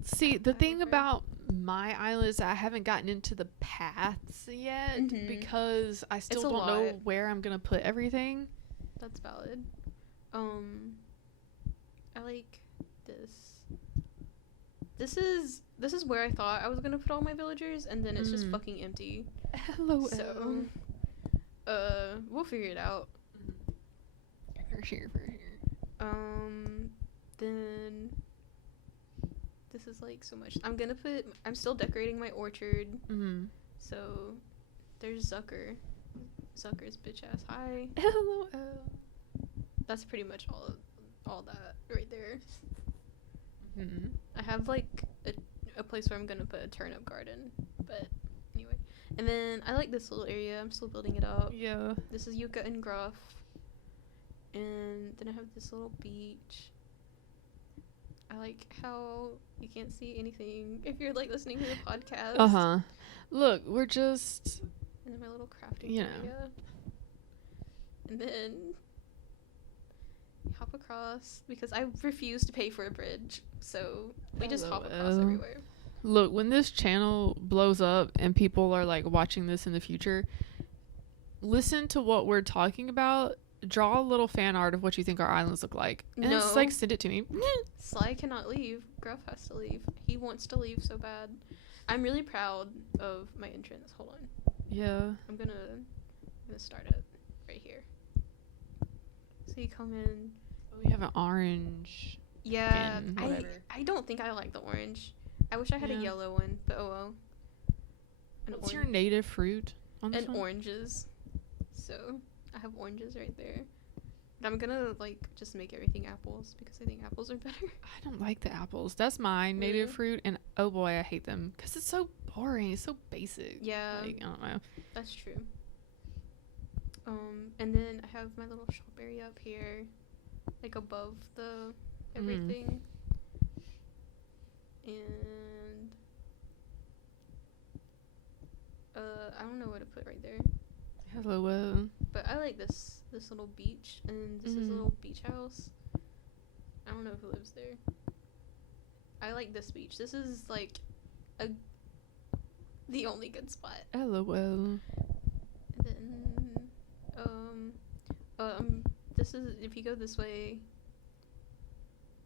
See, the thing about my island is I haven't gotten into the paths yet because I still don't know where I'm gonna put everything. That's valid. I like this. This is where I thought I was gonna put all my villagers, and then it's just fucking empty. LOL. So, we'll figure it out. For sure. Then this is like so much. I'm still decorating my orchard. So there's Zucker. Zucker's bitch ass hi. LOL. That's pretty much all that right there. I have like a place where I'm gonna put a turnip garden, but anyway. And then I like this little area. I'm still building it up. Yeah. This is Yuka and Gruff. And then I have this little beach. I like how you can't see anything if you're like listening to the podcast. Look, we're just. And then my little crafting area. And then hop across because I refuse to pay for a bridge. So we just hop across everywhere. Look, when this channel blows up and people are like watching this in the future, listen to what we're talking about. Draw a little fan art of what you think our islands look like. And just like send it to me. Sly cannot leave. Gruff has to leave. He wants to leave so bad. I'm really proud of my entrance. Hold on. Yeah. I'm gonna start it right here. So you come in. Oh, we have an orange. Yeah. Skin, I don't think I like the orange. I wish I had a yellow one, but oh well. What's your native fruit on this one? Oranges. So I have oranges right there. But I'm gonna just make everything apples because I think apples are better. I don't like the apples. That's my native fruit, and oh boy, I hate them because it's so boring. It's so basic. Yeah. I don't know. That's true. And then I have my little shop area up here, above the everything. And I don't know what to put right there. Hello. But I like this little beach, and this is a little beach house. I don't know who lives there. I like this beach. This is the only good spot. LOL. And then this is, if you go this way,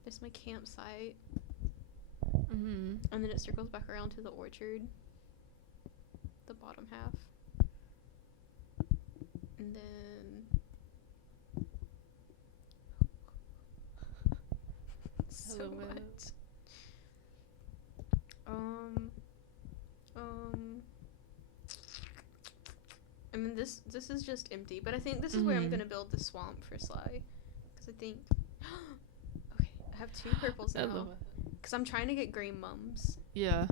there's my campsite. And then it circles back around to the orchard, the bottom half. And then so much. I mean, this is just empty, but I think this is where I'm gonna build the swamp for Sly, because I think okay, I have 2 purples now, because I'm trying to get gray mums. Yeah.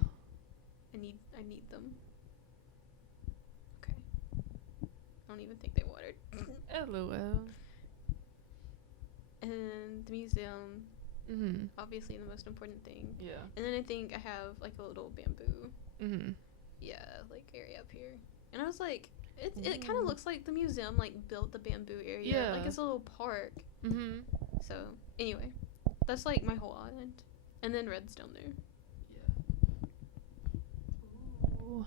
I need them. Okay. I don't even think they watered. LOL. And the museum. Obviously the most important thing. Yeah. And then I think I have a little bamboo. Mm-hmm. Yeah, area up here. and I was like, it kind of looks like the museum like built the bamboo area. Yeah. Like it's a little park. Mm-hmm. So anyway, that's like my whole island, and then Red's down there. Ooh.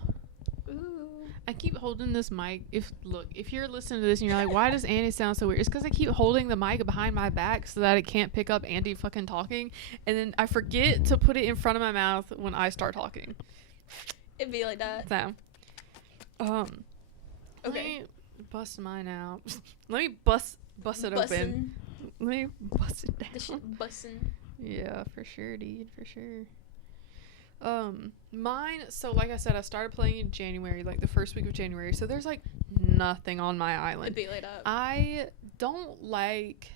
Ooh. I keep holding this mic. If you're listening to this and you're like, why does Andie sound so weird? It's because I keep holding the mic behind my back so that it can't pick up Andie fucking talking, and then I forget to put it in front of my mouth when I start talking. It'd be like that. So, Okay. let me bust mine out. Let me bust it open. Let me bust it down. The shit bussin'. Yeah, for sure, dude, for sure. Mine, so like I said, I started playing in January, like the first week of January, so there's like nothing on my island. It'd be like that. I don't like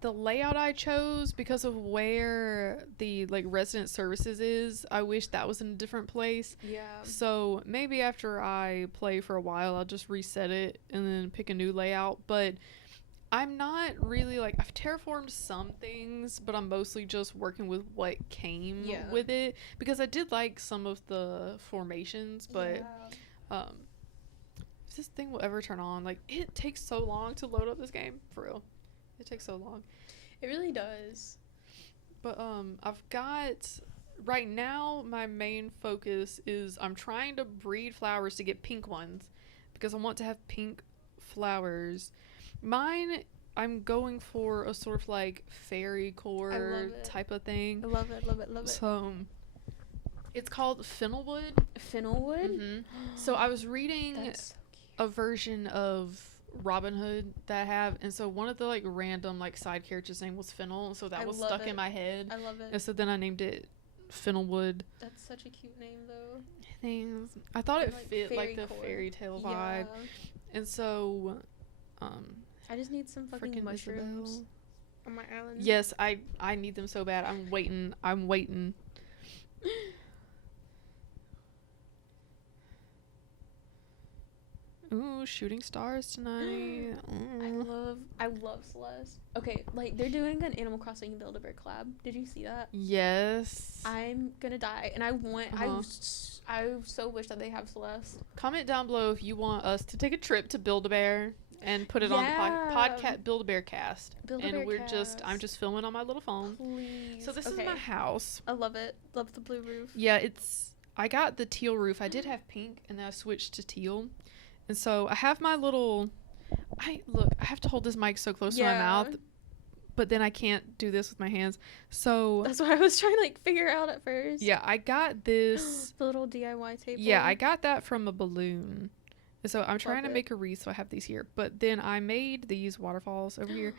the layout I chose because of where the like resident services is. I wish that was in a different place. Yeah. So maybe after I play for a while, I'll just reset it and then pick a new layout. But I'm not really like, I've terraformed some things, but I'm mostly just working with what came with it, because I did like some of the formations, but if this thing will ever turn on, like, it takes so long to load up this game, for real. It takes so long. It really does. But I've got, right now my main focus is I'm trying to breed flowers to get pink ones, because I want to have pink flowers. Mine, I'm going for a sort of like fairy core type of thing. I love it, love it, love it. So it's called Fennelwood. Fennelwood? Mm-hmm. So I was reading a version of Robin Hood that I have, and so one of the like random like side characters' name was Fennel, so that was stuck in my head. I love it. And so then I named it Fennelwood. That's such a cute name though. Thanks. I thought it like fit like the core. fairy tale vibe. And so I just need some fucking mushrooms Isabel on my island. Yes, I need them so bad. I'm waiting. Ooh, shooting stars tonight. I love Celeste. Okay, like they're doing an Animal Crossing Build-A-Bear collab. Did you see that? Yes. I'm gonna die, and I so wish that they have Celeste. Comment down below if you want us to take a trip to Build-A-Bear and put it on the podcast Build-A-Bear cast. I'm just filming on my little phone. Please. So this is my house. I love it. Love the blue roof. Yeah, I got the teal roof. I did have pink, and then I switched to teal. And so I have my little, I have to hold this mic so close to my mouth, but then I can't do this with my hands. So that's what I was trying to like figure out at first. Yeah, I got this. The little DIY table. Yeah, I got that from a balloon. And so I'm trying to make a wreath, so I have these here. But then I made these waterfalls over here.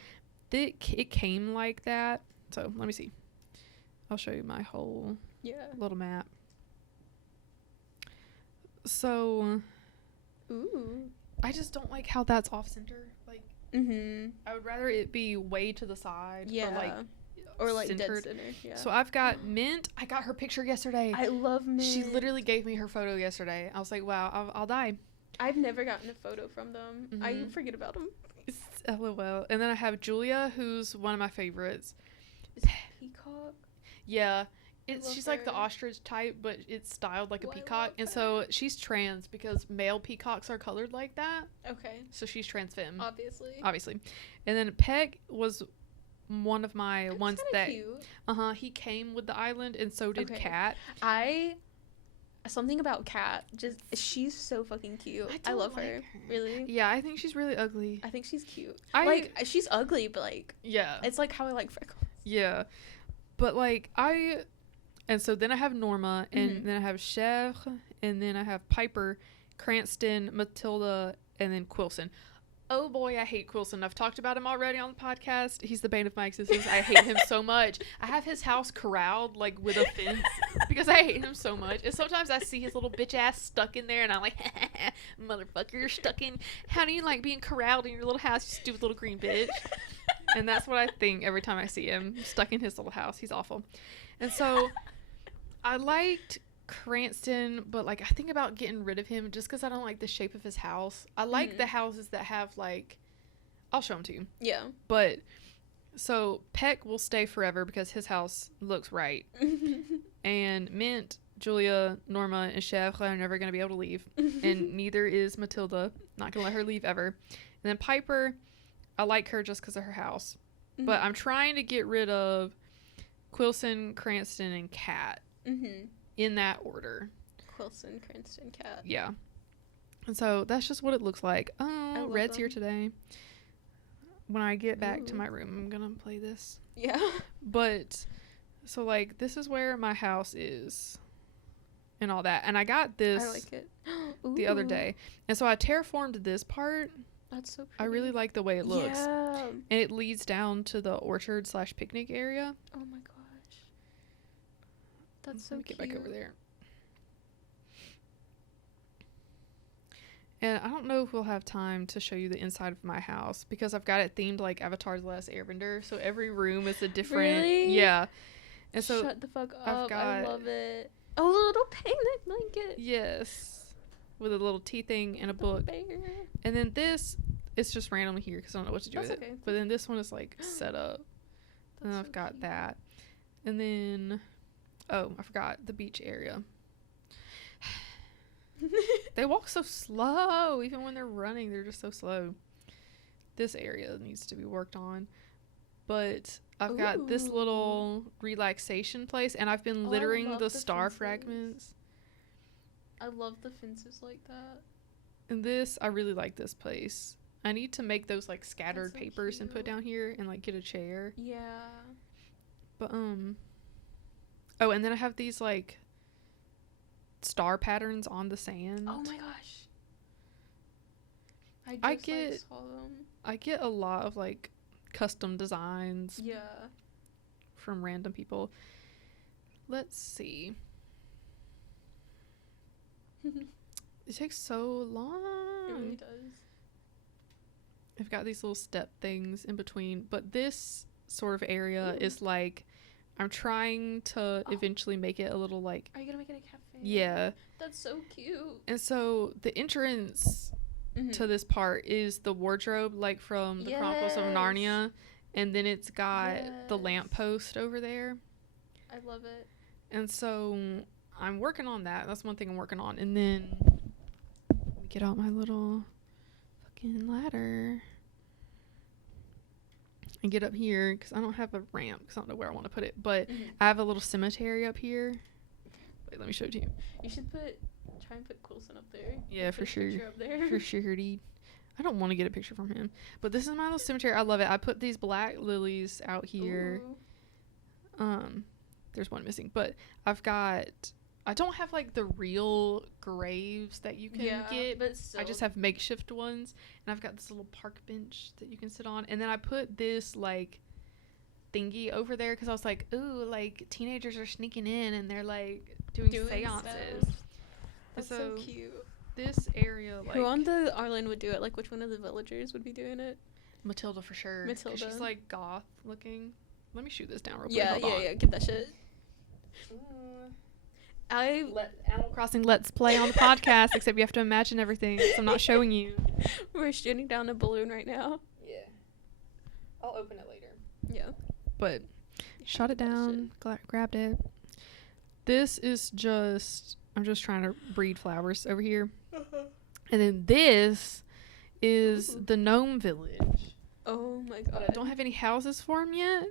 It came like that. So let me see. I'll show you my whole little map. So... Ooh. I just don't like how that's off center. Like, I would rather it be way to the side. Yeah. Or like centered. Dead center. Yeah. So I've got Mint. I got her picture yesterday. I love Mint. She literally gave me her photo yesterday. I was like, wow, I'll die. I've never gotten a photo from them. I forget about them. LOL. And then I have Julia, who's one of my favorites. Is it Peacock? Yeah. She's like the ostrich type, but it's styled like a peacock. And so she's trans because male peacocks are colored like that. Okay. So she's trans femme. Obviously. And then Peck was one of my ones that cute. He came with the island, and so did Kat. Something about Kat, just she's so fucking cute. I love her. Really? Yeah, I think she's really ugly. I think she's cute. Like she's ugly, but like it's like how I like freckles. Yeah. But like and so then I have Norma, and then I have Chev, and then I have Piper, Cranston, Matilda, and then Quilson. Oh boy, I hate Quilson. I've talked about him already on the podcast. He's the bane of my existence. I hate him so much. I have his house corralled like with a fence because I hate him so much. And sometimes I see his little bitch ass stuck in there, and I'm like, motherfucker, you're stuck in. How do you like being corralled in your little house, you stupid little green bitch? And that's what I think every time I see him stuck in his little house. He's awful. And so I liked Cranston, but like I think about getting rid of him just because I don't like the shape of his house. I like the houses that have like, I'll show them to you. Yeah. But so Peck will stay forever because his house looks right. And Mint Julia, Norma, and Chef are never going to be able to leave. And neither is Matilda. Not going to let her leave ever. And then Piper, I like her just because of her house. Mm-hmm. But I'm trying to get rid of Quilson, Cranston, and Cat. Mm-hmm. In that order. Quilson, Cranston, Cat. Yeah. And so that's just what it looks like. Oh, Red's here today. When I get back to my room, I'm going to play this. Yeah. But, so, like, this is where my house is. And all that. And I got this I like it. the other day. And so I terraformed this part. That's so pretty. I really like the way it looks. Yeah. And it leads down to the orchard/picnic area. Oh my gosh. That's so cute. Get back over there. And I don't know if we'll have time to show you the inside of my house because I've got it themed like Avatar's Last Airbender. So every room is a different. Really? Yeah. And so shut the fuck up. I love it. Oh, a little picnic blanket. Yes. With a little tea thing and a book. Bear. And then this, it's just randomly here because I don't know what to do with okay. it. But then this one is like set up. And I've got cute. That. And then, oh, I forgot the beach area. They walk so slow. Even when they're running, they're just so slow. This area needs to be worked on. But I've got this little relaxation place, and I've been littering the star fragments. I love the fences like that. And this, I really like this place. I need to make those like scattered papers cute. And put down here and like get a chair. Yeah. But oh, and then I have these like star patterns on the sand. Oh my gosh. I get a lot of like custom designs. Yeah. From random people. Let's see. It takes so long. It really does. I've got these little step things in between, but this sort of area is like I'm trying to eventually make it a little like. Are you gonna make it a cafe? Yeah. That's so cute. And so the entrance to this part is the wardrobe, like from the Chronicles of Narnia, and then it's got the lamppost over there. I love it. And so I'm working on that. That's one thing I'm working on. And then let me get out my little fucking ladder and get up here because I don't have a ramp because I don't know where I want to put it. But I have a little cemetery up here. Wait, let me show it to you. You should try and put Coulson up there. Yeah, for sure. Up there. For sure, dude. I don't want to get a picture from him. But this is my little cemetery. I love it. I put these black lilies out here. Ooh. There's one missing. But I don't have like the real graves that you can get. But I just have makeshift ones. And I've got this little park bench that you can sit on. And then I put this like thingy over there because I was like, ooh, like teenagers are sneaking in and they're like doing seances. That's so cute. This area, like, who on the Arlen would do it? Like, which one of the villagers would be doing it? Matilda for sure. Matilda. She's like goth looking. Let me shoot this down real quick. Yeah. Get that shit. Animal Crossing Let's Play on the podcast, except you have to imagine everything. So I'm not showing you. We're shooting down a balloon right now. Yeah. I'll open it later. Yeah. But shot it down. Grabbed it. This is just. I'm just trying to breed flowers over here. And then this is the gnome village. Oh my god. But I don't have any houses for them yet.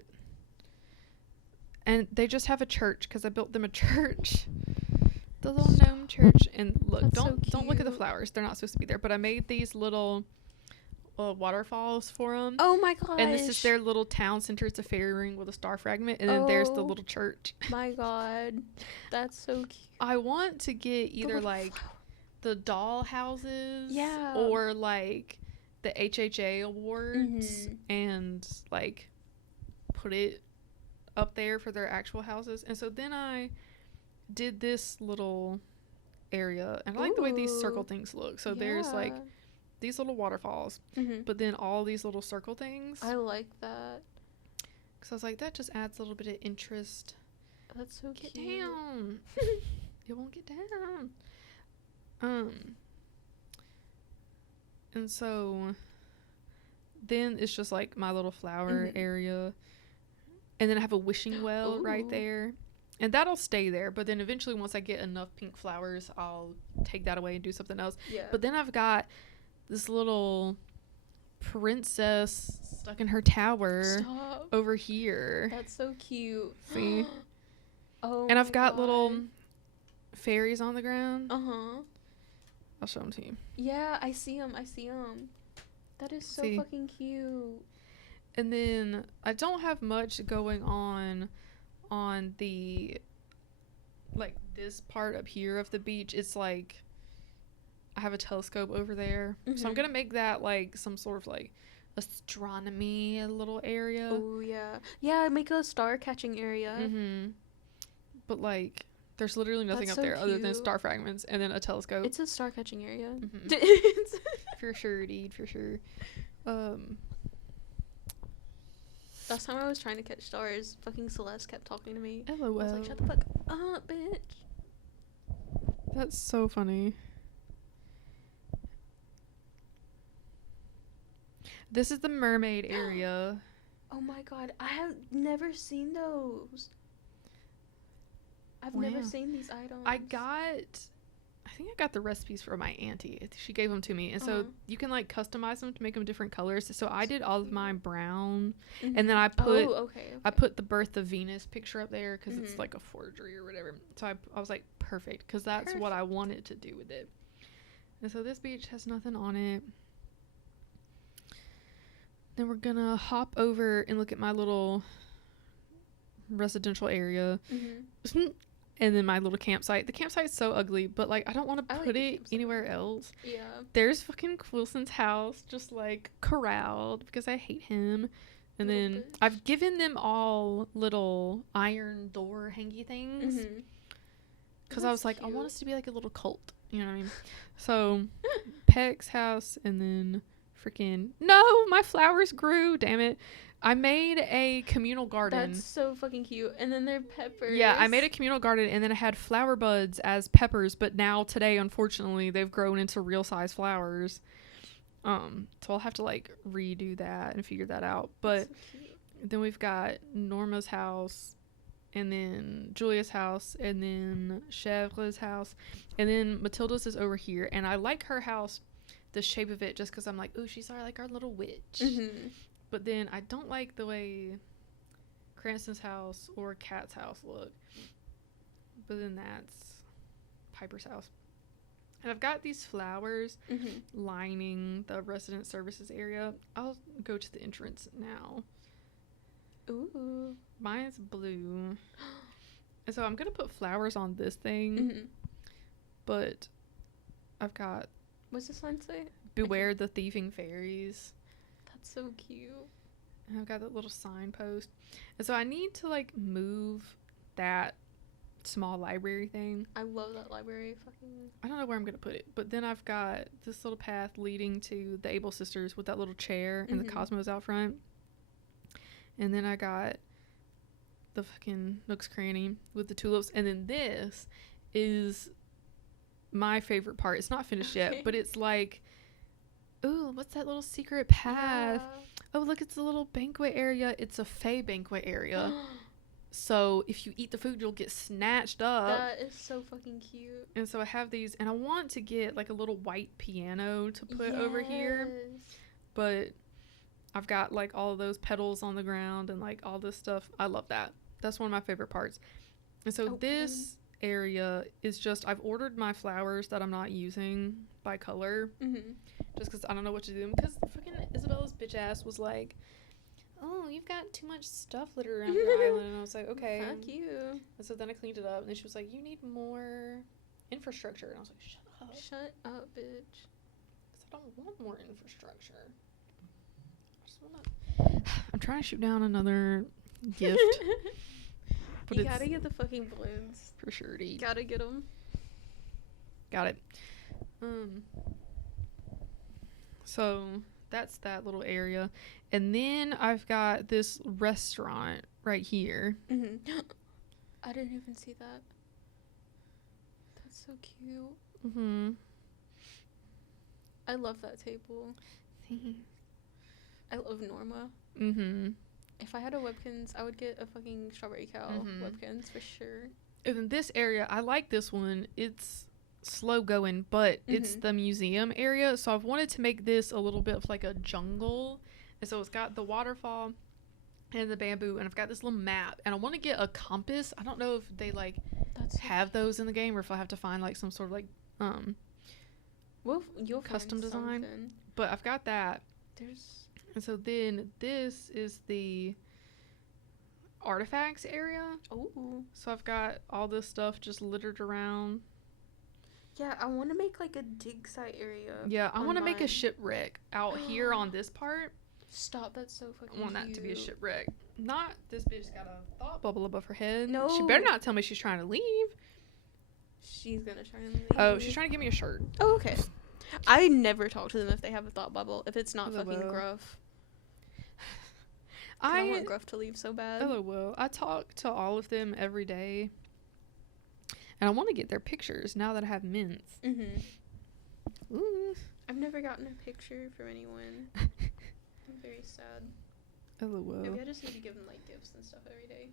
And they just have a church because I built them a church. The little gnome church. And look, don't look at the flowers. They're not supposed to be there. But I made these little waterfalls for them. Oh my gosh. And this is their little town center. It's a fairy ring with a star fragment. And then there's the little church. My god. That's so cute. I want to get either like the doll houses or like the HHA awards and like put it up there for their actual houses. And so then I did this little area and I like the way these circle things look. So there's like these little waterfalls, but then all these little circle things. I like that. Because I was like, that just adds a little bit of interest. That's so cute. Get down. It won't get down. And so then it's just like my little flower area. And then I have a wishing well right there. And that'll stay there, but then eventually once I get enough pink flowers, I'll take that away and do something else. Yeah. But then I've got this little princess stuck in her tower over here. That's so cute. See? Oh, and I've got little fairies on the ground. Uh-huh. I'll show them to you. Yeah, I see them. That is so fucking cute. And then I don't have much going on the, like, this part up here of the beach. It's like I have a telescope over there. So I'm gonna make that like some sort of like astronomy little area. Oh yeah, make a star catching area. But like there's literally nothing up there other than star fragments and then a telescope. It's a star catching area. For sure, dude, for sure. Last time I was trying to catch stars, fucking Celeste kept talking to me. LOL. I was like, shut the fuck up, bitch. That's so funny. This is the mermaid area. Oh my god, I have never seen those. I've never seen these items. I think I got the recipes from my auntie. She gave them to me. And so you can like customize them to make them different colors. So I did all of mine brown. And then I put I put the Birth of Venus picture up there because it's like a forgery or whatever. So I was like, perfect, because that's what I wanted to do with it. And so this beach has nothing on it. Then we're gonna hop over and look at my little residential area. And then my little campsite. The campsite's so ugly, but like I don't want to put it anywhere else. Yeah. There's fucking Wilson's house just like corralled because I hate him. And then I've given them all little iron door hangy things. Because I was like, cute. I want us to be like a little cult. You know what I mean? So Peck's house, and then freaking my flowers grew, damn it. I made a communal garden. That's so fucking cute. And then they're peppers. Yeah, I made a communal garden, and then I had flower buds as peppers, but now today, unfortunately, they've grown into real size flowers. So I'll have to like redo that and figure that out. But so then we've got Norma's house, and then Julia's house, and then Chevre's house, and then Matilda's is over here. And I like her house, the shape of it, just because I'm like, ooh, she's like our little witch. But then I don't like the way Cranston's house or Kat's house look. But then that's Piper's house. And I've got these flowers lining the resident services area. I'll go to the entrance now. Ooh. Mine's blue. And so I'm going to put flowers on this thing. But I've got... What's the sign say? Beware the thieving fairies. That's so cute. And I've got that little signpost. And so I need to like move that small library thing. I love that library. I don't know where I'm going to put it. But then I've got this little path leading to the Able Sisters with that little chair and the cosmos out front. And then I got the fucking Nook's Cranny with the tulips. And then this is my favorite part. It's not finished yet, but it's like... Ooh, what's that little secret path? Yeah. Oh, look, it's a little banquet area. It's a fae banquet area. So if you eat the food, you'll get snatched up. That is so fucking cute. And so I have these, and I want to get like a little white piano to put over here. But I've got like all of those petals on the ground and like all this stuff. I love that. That's one of my favorite parts. And so this area is just, I've ordered my flowers that I'm not using by color. Just because I don't know what to do. Because fucking Isabella's bitch ass was like, oh, you've got too much stuff littered around your island. And I was like, okay. Fuck you. And so then I cleaned it up. And then she was like, you need more infrastructure. And I was like, shut up. Shut up, bitch. Because I don't want more infrastructure. I just want to... I'm trying to shoot down another gift. But you gotta get the fucking balloons. For sure, dude. Gotta get them. Got it. So that's that little area. And then I've got this restaurant right here. I didn't even see that. That's so cute. I love that table. I love Norma. If I had a Webkins, I would get a fucking Strawberry Cow Webkins for sure. And in this area, I like this one. It's slow going, but it's the museum area. So I've wanted to make this a little bit of like a jungle. And so it's got the waterfall and the bamboo, and I've got this little map, and I want to get a compass. I don't know if they like have those in the game, or if I have to find like some sort of like you'll custom design. Something. But I've got that. And so then this is the artifacts area. Oh. So I've got all this stuff just littered around. Yeah, I want to make like a dig site area. Yeah, I want to make a shipwreck out here on this part. Stop, that's so fucking I want that cute. to be a shipwreck. Not this bitch got a thought bubble above her head. No. She better not tell me she's trying to leave. She's gonna try and leave. Oh, she's trying to give me a shirt. Oh, okay. I never talk to them if they have a thought bubble. If it's not fucking LOL. Gruff. I want Gruff to leave so bad. LOL. I talk to all of them every day. And I want to get their pictures now that I have mints. Ooh. I've never gotten a picture from anyone. I'm very sad. LOL. Maybe I just need to give them like gifts and stuff every day.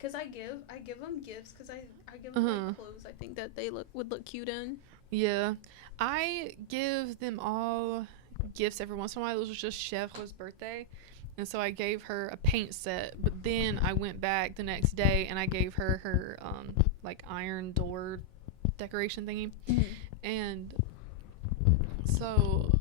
Cause I give them gifts because I give them like clothes I think that they would look cute in. Yeah, I give them all gifts every once in a while. It was just Chev's birthday, and so I gave her a paint set. But then I went back the next day and I gave her like iron door decoration thingy, and so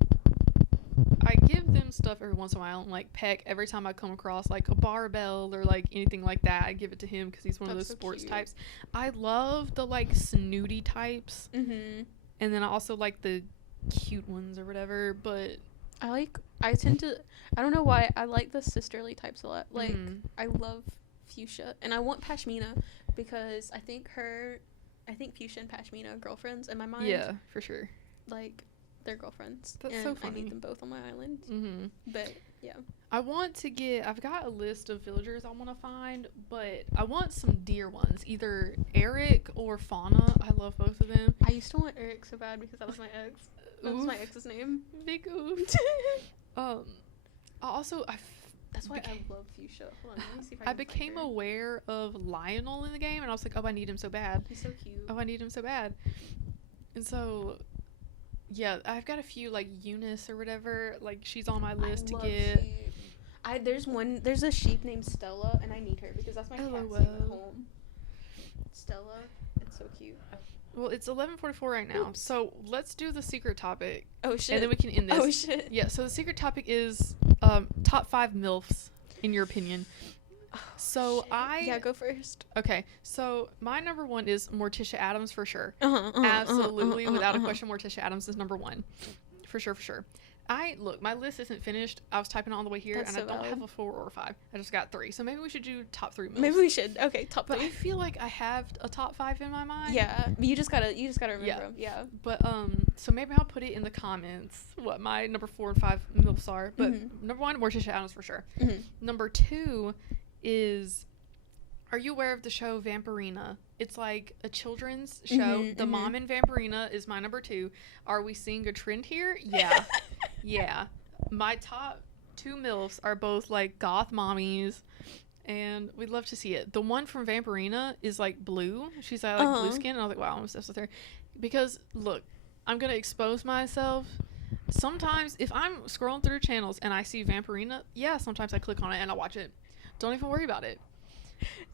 I give them stuff every once in a while, and like Peck, every time I come across like a barbell or like anything like that, I give it to him because he's one of those so sports cute. types. I love the like snooty types, and then I also like the cute ones or whatever. But I don't know why I like the sisterly types a lot. Like I love Fuchsia, and I want Pashmina because I think Fuchsia and Pashmina are girlfriends in my mind. Yeah, for sure. Like. They're girlfriends. That's and so funny. I need them both on my island. But yeah, I've got a list of villagers I want to find, but I want some deer ones, either Eric or Fauna. I love both of them. I used to want Eric so bad because that was my ex. That was my ex's name. Big oof. That's why I love Fuchsia. Hold on, let me see if I can became find her. aware of Lionel in the game, and I was like, oh, I need him so bad. He's so cute. Oh, I need him so bad. And so, yeah, I've got a few, like Eunice or whatever. Like, she's on my list to get. Sheep. There's a sheep named Stella, and I need her because that's my cat's name at home. Stella, it's so cute. Well, it's 11:44 right now, so let's do the secret topic. Oh shit! And then we can end this. Oh shit! Yeah. So the secret topic is top 5 MILFs in your opinion. So shit. Go first. Okay, so my number 1 is Morticia Addams for sure. Absolutely, without a question, Morticia Addams is number 1, for sure. My list isn't finished. I was typing on the way here, and I don't have a 4 or a 5. I just got 3. So maybe we should do top 3 MILFs. Maybe we should. Okay, top 3. But I feel like I have a top 5 in my mind. Yeah, you just gotta remember them. Yeah. But so maybe I'll put it in the comments what my number 4 and 5 MILFs are. But number 1, Morticia Addams for sure. Number 2 is, are you aware of the show Vampirina? It's like a children's show. The mom in Vampirina is my number 2. Are we seeing a trend here? Yeah. Yeah. My top 2 MILFs are both like goth mommies, and we'd love to see it. The one from Vampirina is like blue. She's like blue skin, and I was like, wow, I'm obsessed with her. Because look, I'm gonna expose myself. Sometimes if I'm scrolling through channels and I see Vampirina, yeah, sometimes I click on it and I watch it. Don't even worry about it.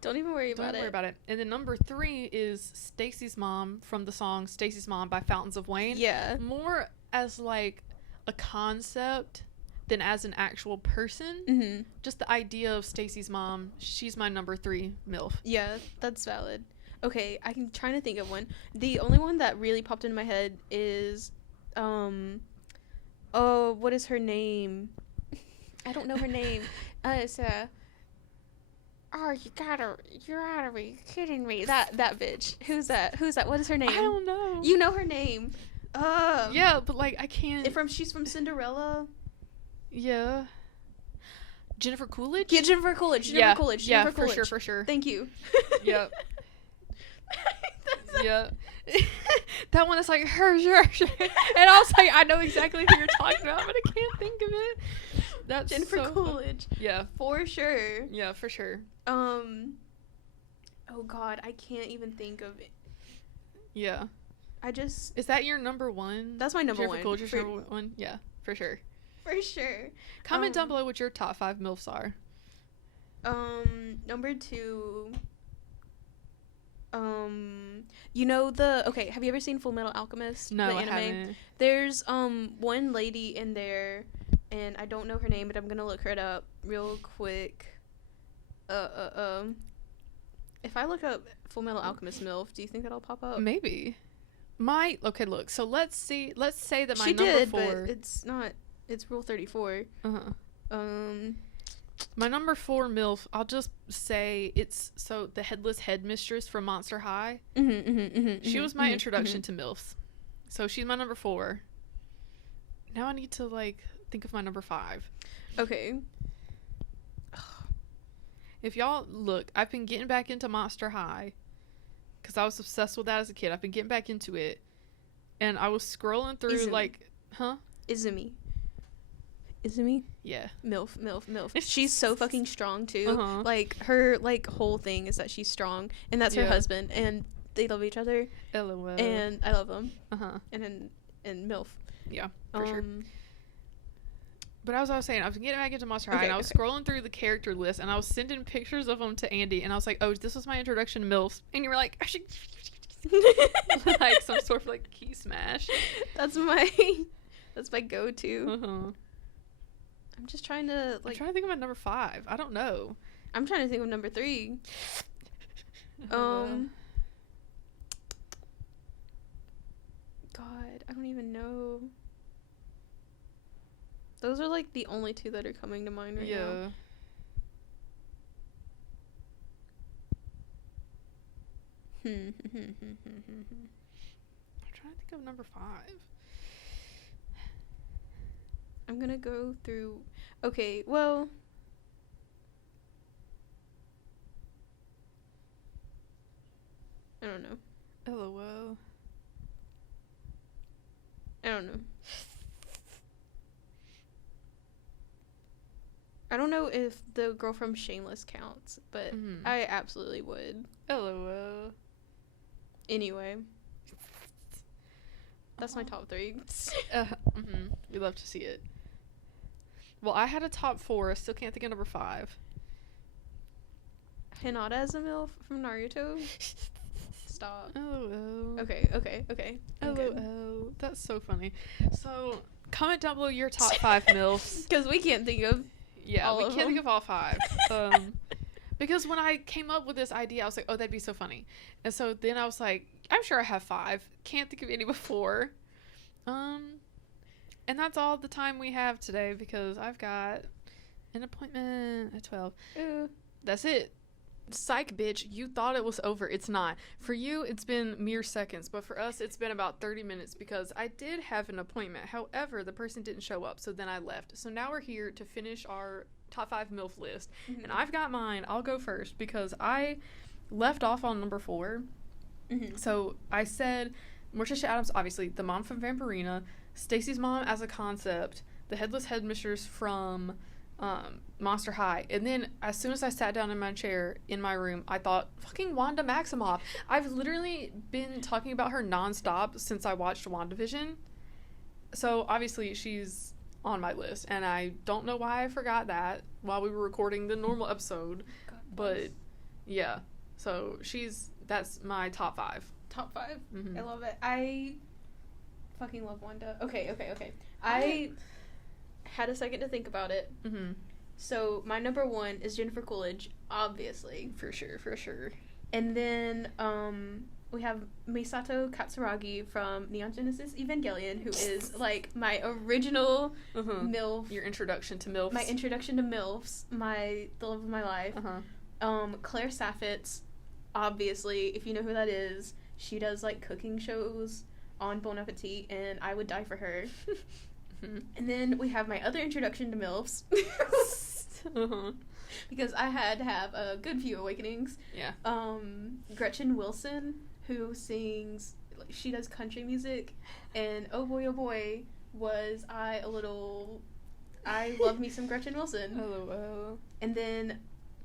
Don't even worry about it. And then number 3 is Stacy's mom from the song Stacy's Mom by Fountains of Wayne. Yeah. More as like a concept than as an actual person. Just the idea of Stacy's mom, she's my number 3 MILF. Yeah, that's valid. Okay, I'm trying to think of one. The only one that really popped into my head is what is her name? I don't know her name. It's you're gotta be kidding me. That bitch. Who's that? What is her name? I don't know. You know her name. Yeah, but like I can't. She's from Cinderella. Yeah. Jennifer Coolidge? Yeah, Jennifer Coolidge. Yeah, for sure. Thank you. Yep. Yeah. That one is like sure. And I was like, I know exactly who you're talking about, but I can't think of it. That's Jennifer so Coolidge. Yeah. For sure. Yeah, for sure. Oh god, I can't even think of it. Yeah. Is that your number one? That's my number Jennifer one. Coolidge's number one? Yeah, for sure. For sure. Comment down below what your top 5 MILFs are. Number 2. You know have you ever seen Full Metal Alchemist? No, the I anime? haven't. There's one lady in there, and I don't know her name, but I'm gonna look her up real quick. If I look up Full Metal Alchemist MILF, do you think that'll pop up? Maybe. Okay, look. So let's say that my she number did, 4. but it's not. It's Rule 34. My number 4 MILF, I'll just say it's the headless headmistress from Monster High. She was my introduction to MILFs. So she's my number 4. Now I need to think of my number 5. Okay. If y'all look, I've been getting back into Monster High because I was obsessed with that as a kid. I've been getting back into it, and I was scrolling through Izumi. Yeah. MILF. She's so fucking strong too. Her whole thing is that she's strong, and that's her husband, and they love each other. LOL. And I love them. And MILF. Yeah, for sure. But as I was saying, I was getting back into Monster High, and I was scrolling through the character list, and I was sending pictures of them to Andie, and I was like, oh, this was my introduction to MILFs. And you were like, I should... some sort of, key smash. That's my go-to. I'm just trying to, I'm trying to think of my number 5. I don't know. I'm trying to think of number 3. God, I don't even know. Those are the only 2 that are coming to mind right now. I'm trying to think of number 5. I'm gonna go through. Okay, well. I don't know. LOL. I don't know. I don't know if the girl from Shameless counts, but I absolutely would. LOL. Anyway. That's my top 3. We love to see it. Well, I had a top 4. I still can't think of number 5. Hinata as a MILF from Naruto? Stop. LOL. Okay. LOL. That's so funny. So, comment down below your top 5 MILFs. Because we can't think of we can't think of all 5. Because when I came up with this idea, I was like, oh, that'd be so funny. And so then I was like, I'm sure I have 5. Can't think of any before. And that's all the time we have today because I've got an appointment at 12. That's it. Psych, bitch. You thought it was over. It's not. For you, it's been mere seconds. But for us, it's been about 30 minutes because I did have an appointment. However, the person didn't show up. So then I left. So now we're here to finish our top 5 MILF list. And I've got mine. I'll go first because I left off on number 4. So I said Morticia Addams, obviously, the mom from Vampirina, Stacy's mom as a concept, the headless headmistress from Monster High. And then as soon as I sat down in my chair in my room, I thought, fucking Wanda Maximoff. I've literally been talking about her nonstop since I watched WandaVision. So obviously she's on my list, and I don't know why I forgot that while we were recording the normal episode. But yeah, so that's my top 5. Top 5? I love it. I fucking love Wanda. Okay. I had a second to think about it. So my number 1 is Jennifer Coolidge, obviously. For sure. And then we have Misato Katsuragi from Neon Genesis Evangelion, who is my original MILF. Your introduction to MILFs. My introduction to MILFs. The love of my life. Claire Saffitz, obviously, if you know who that is. She does cooking shows on Bon Appetit, and I would die for her. And then we have my other introduction to MILFs. Because I had to have a good few awakenings. Yeah. Gretchen Wilson, who sings, she does country music, and oh boy, was I a little I love me some Gretchen Wilson. LOL. And then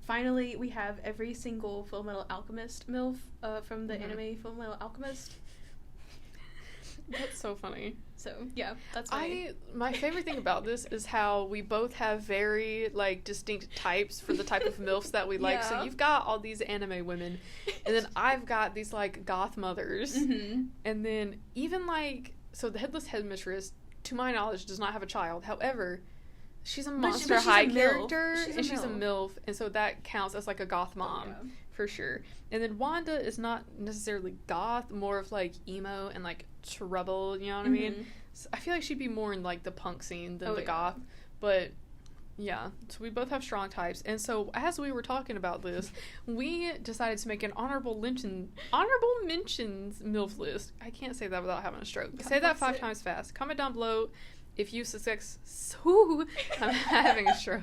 finally we have every single Full Metal Alchemist MILF from the anime Full Metal Alchemist. That's so funny. So yeah, that's my favorite thing about this is how we both have very like distinct types for the type of MILFs that we like. So you've got all these anime women, and then I've got these like goth mothers, and then even like so the headless headmistress, to my knowledge, does not have a child. However, she's a Monster High character, and she's a MILF, and so that counts as like a goth mom for sure. And then Wanda is not necessarily goth, more of like emo and like trouble, you know what I mean? So I feel like she'd be more in like the punk scene than the goth, but yeah, so we both have strong types. And so as we were talking about this, we decided to make an honorable mentions MILF list. I can't say that without having a stroke. Say that 5 times fast. Comment down below if you I'm having a stroke.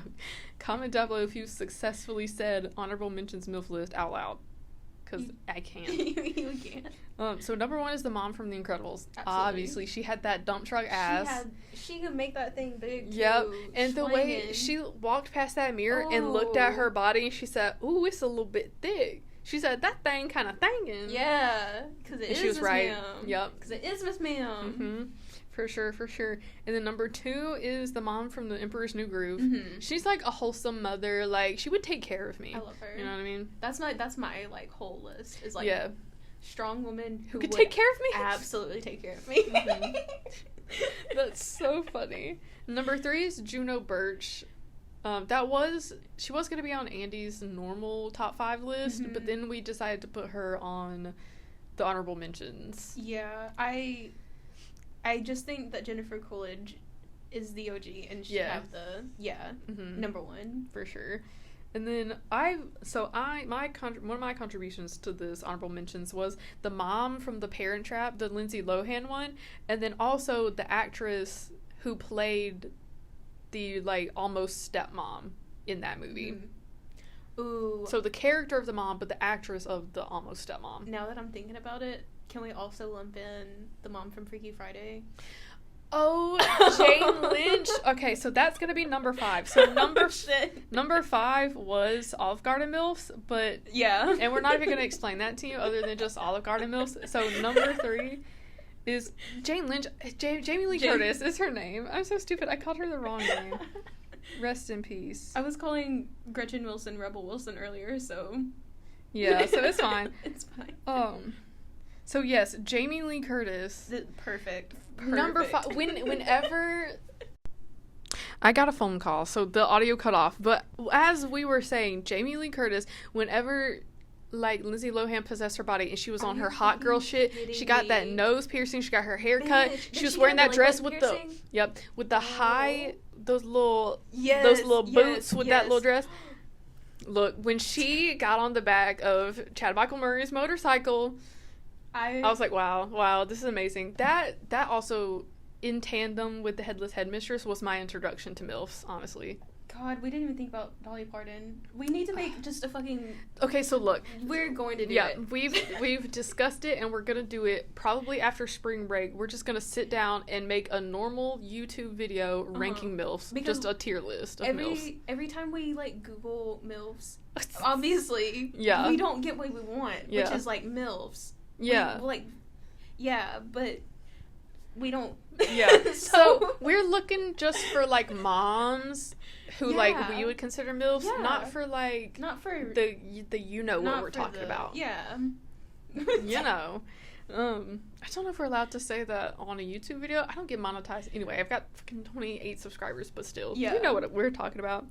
Comment down below if you successfully said honorable mentions MILF list out loud. Because I can't. You can't. So number 1 is the mom from The Incredibles. Absolutely. Obviously, she had that dump truck ass. She could make that thing big, too. Yep. And the way she walked past that mirror and looked at her body, she said, ooh, it's a little bit thick. She said, that thing kind of thingin'. Yeah. Because it is, she was Miss right. Ma'am. Yep. Because it is Miss Ma'am. Mm-hmm. For sure. And then number 2 is the mom from The Emperor's New Groove. She's like a wholesome mother. Like, she would take care of me. I love her. You know what I mean? That's my like whole list. Is like strong woman who could take care of me. Absolutely take care of me. That's so funny. Number 3 is Juno Birch. She was gonna be on Andie's normal top 5 list, but then we decided to put her on the honorable mentions. Yeah, I just think that Jennifer Coolidge is the OG and should have the number 1 for sure. And then one of my contributions to this honorable mentions was the mom from The Parent Trap, the Lindsay Lohan one, and then also the actress who played the like almost stepmom in that movie. Ooh. So the character of the mom, but the actress of the almost stepmom. Now that I'm thinking about it, can we also lump in the mom from Freaky Friday? Oh, Jane Lynch. Okay, so that's gonna be number 5. So number 5 was Olive Garden MILFs, but and we're not even gonna explain that to you other than just Olive Garden MILFs. So number 3 is Jane Lynch. Jamie Lee Curtis is her name. I'm so stupid. I called her the wrong name. Rest in peace. I was calling Gretchen Wilson Rebel Wilson earlier, so yeah, so it's fine. It's fine. So yes, Jamie Lee Curtis. Perfect. Number 5. Whenever I got a phone call, so the audio cut off. But as we were saying, Jamie Lee Curtis, whenever like Lindsay Lohan possessed her body and she was on her hot girl shit, she got that nose piercing, she got her hair cut, she was wearing that dress with the high those little boots with that little dress. Look, when she got on the back of Chad Michael Murray's motorcycle, I was like, wow, this is amazing. That also, in tandem with the Headless Headmistress, was my introduction to MILFs, honestly. God, we didn't even think about Dolly Parton. We need to make just a fucking... Okay, so look. We're going to do it. Yeah, we've discussed it, and we're going to do it probably after spring break. We're just going to sit down and make a normal YouTube video ranking MILFs. Because just a tier list of MILFs. Every time we, like, Google MILFs, obviously, we don't get what we want, which is, like, MILFs. Yeah. But we don't. Yeah. So we're looking just for like moms who like we would consider MILFs, not for the you know what we're talking about. Yeah. You know. I don't know if we're allowed to say that on a YouTube video. I don't get monetized anyway. I've got fucking 28 subscribers, but still, you know what we're talking about.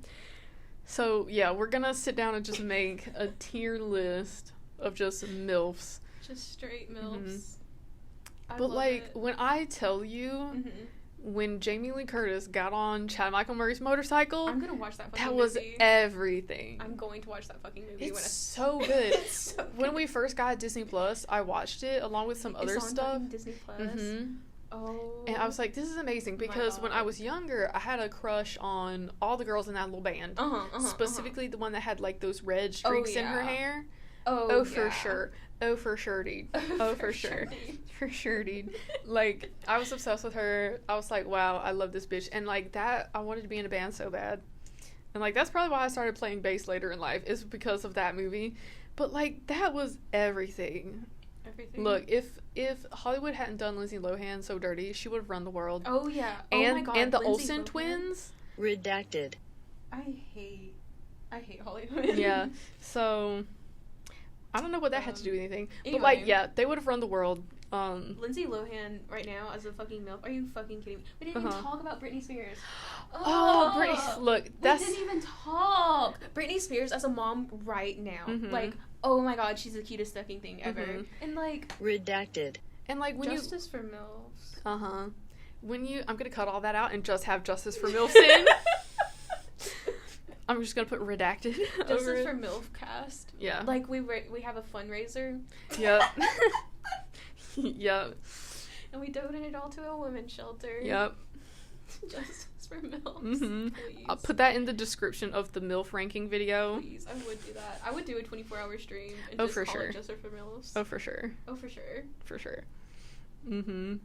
So yeah, we're gonna sit down and just make a tier list of just MILFs. Just straight MILFs. But like when I tell you, when Jamie Lee Curtis got on Chad Michael Murray's motorcycle, I'm gonna watch that fucking movie. That was everything. I'm going to watch that fucking movie. It's so good. It's so good. When we first got Disney Plus, I watched it along with some other stuff. Disney Plus. Oh. And I was like, this is amazing because when I was younger, I had a crush on all the girls in that little band. Specifically the one that had like those red streaks in her hair. Oh, for sure. Oh, for sure, dude. Oh, for sure. For sure, dude. Like, I was obsessed with her. I was like, wow, I love this bitch. And, like, that, I wanted to be in a band so bad. And, like, that's probably why I started playing bass later in life, is because of that movie. But, like, that was everything. Everything. Look, if Hollywood hadn't done Lindsay Lohan so dirty, she would have run the world. Oh, yeah. And, oh, my God. And the Lindsay Olsen Lohan? twins. Redacted. I hate Hollywood. Yeah. So... I don't know what that had to do with anything. Anyway. But, like, yeah, they would have run the world. Lindsay Lohan right now as a fucking MILF. Are you fucking kidding me? We didn't even talk about Britney Spears. Oh, Britney. Look, that's... We didn't even talk. Britney Spears as a mom right now. Mm-hmm. Like, oh my God, she's the cutest fucking thing ever. Mm-hmm. And, like... Redacted. And, like, when Justice for MILFs. Uh-huh. When you... I'm gonna cut all that out and just have Justice for MILFs in. I'm just gonna put redacted over Justice it. for MILFcast. Yeah. Like, we have a fundraiser. Yep. Yep. And we donate it all to a women's shelter. Yep. Justice for MILFs. Mm-hmm. Please. I'll put that in the description of the MILF ranking video. Please, I would do that. I would do a 24-hour stream and Oh, just for call sure. it Justice for MILFs. Oh, for sure. Oh, for sure. For sure. Mm-hmm.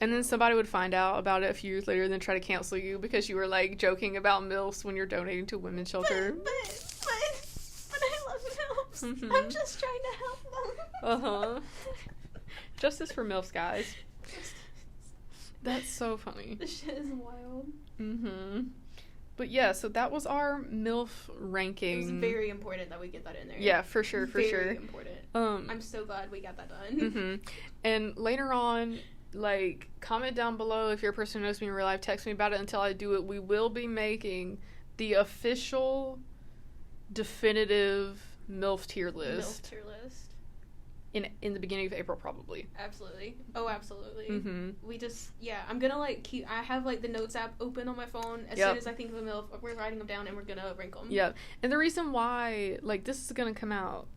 And then somebody would find out about it a few years later and then try to cancel you because you were, like, joking about MILFs when you're donating to a women's shelter. But I love MILFs. Mm-hmm. I'm just trying to help them. Uh-huh. Justice for MILFs, guys. That's so funny. This shit is wild. Mm-hmm. But yeah, so that was our MILF ranking. It was very important that we get that in there. Yeah, for sure, for sure. Very important. I'm so glad we got that done. Mm-hmm. And later on, like, comment down below if you're a person who knows me in real life, text me about it until I do it. We will be making the official, definitive MILF tier list. MILF tier list. In the beginning of April, probably. Absolutely. Oh, absolutely. Mm-hmm. We just, yeah, I'm gonna, like, I have, like, the notes app open on my phone. As soon as I think of a MILF, we're writing them down and we're gonna rank them. Yeah. And the reason why, like, this is gonna come out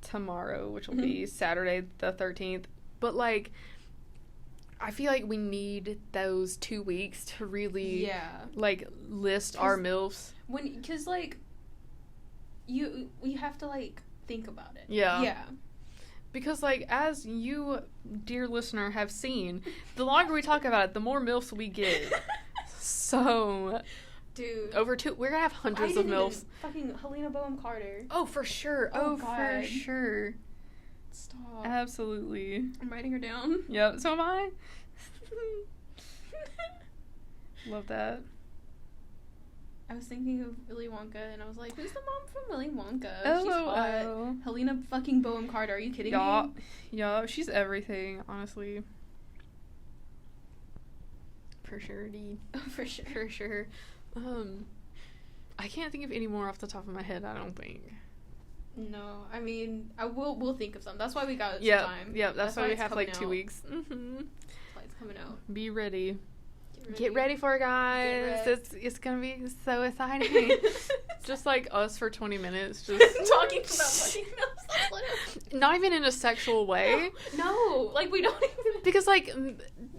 tomorrow, which will be Saturday the 13th, but, like, I feel like we need those 2 weeks to really, like, list our MILFs. Because, like, you have to, like, think about it. Yeah. Yeah. Because, like, as you, dear listener, have seen, the longer we talk about it, the more MILFs we get. So, dude, we're gonna have hundreds of MILFs. Fucking Helena Bonham Carter. Oh, for sure. Oh, for sure. Stop. Absolutely. I'm writing her down. Yep, so am I. Love that. I was thinking of Willy Wonka, and I was like, who's the mom from Willy Wonka? Oh, she's hot. Helena fucking Bonham Carter. Are you kidding me? Yeah, she's everything, honestly. For sure, D. Oh, for sure. For sure. I can't think of any more off the top of my head, I don't think. No, I mean, we'll think of some. That's why we got some time. Yeah, that's why we have, like, 2 weeks. Mm-hmm. That's why it's coming out. Be ready. Get ready for it, guys. It's gonna be so exciting. Just like us for 20 minutes, just talking about fucking MILFs. Not even in a sexual way. No, like, we don't even. Because, like,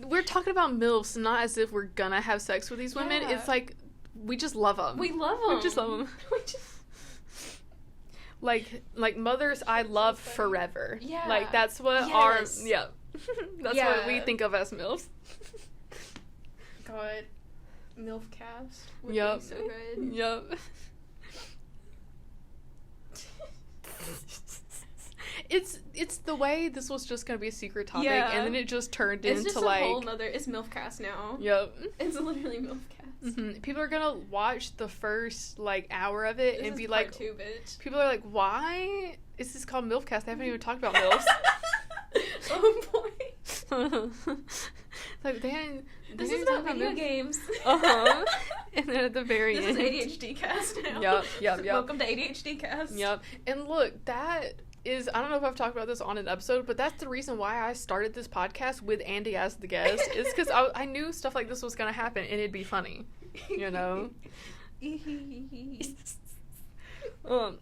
we're talking about MILFs, not as if we're gonna have sex with these women. It's like we just love them. We love them. We just love them. Like mothers, I love forever. Yeah. Like, that's what that's what we think of as MILFs. God, MILFcast would be so good. Yep. It's the way this was just gonna be a secret topic, and then it just turned into, just like, a whole nother. It's MILFcast now. Yep. It's literally MILFcast. Mm-hmm. People are gonna watch the first, like, hour of it and be like, part 2, bitch. People are like, why is this called MILFcast? They haven't even talked about MILFs. Oh boy. Like, this is about video games. And then at the very end, this is ADHD cast now. Yep. Welcome to ADHD cast. Yep. And look, that is, I don't know if I've talked about this on an episode, but that's the reason why I started this podcast with Andie as the guest. Is because I knew stuff like this was gonna happen and it'd be funny, you know.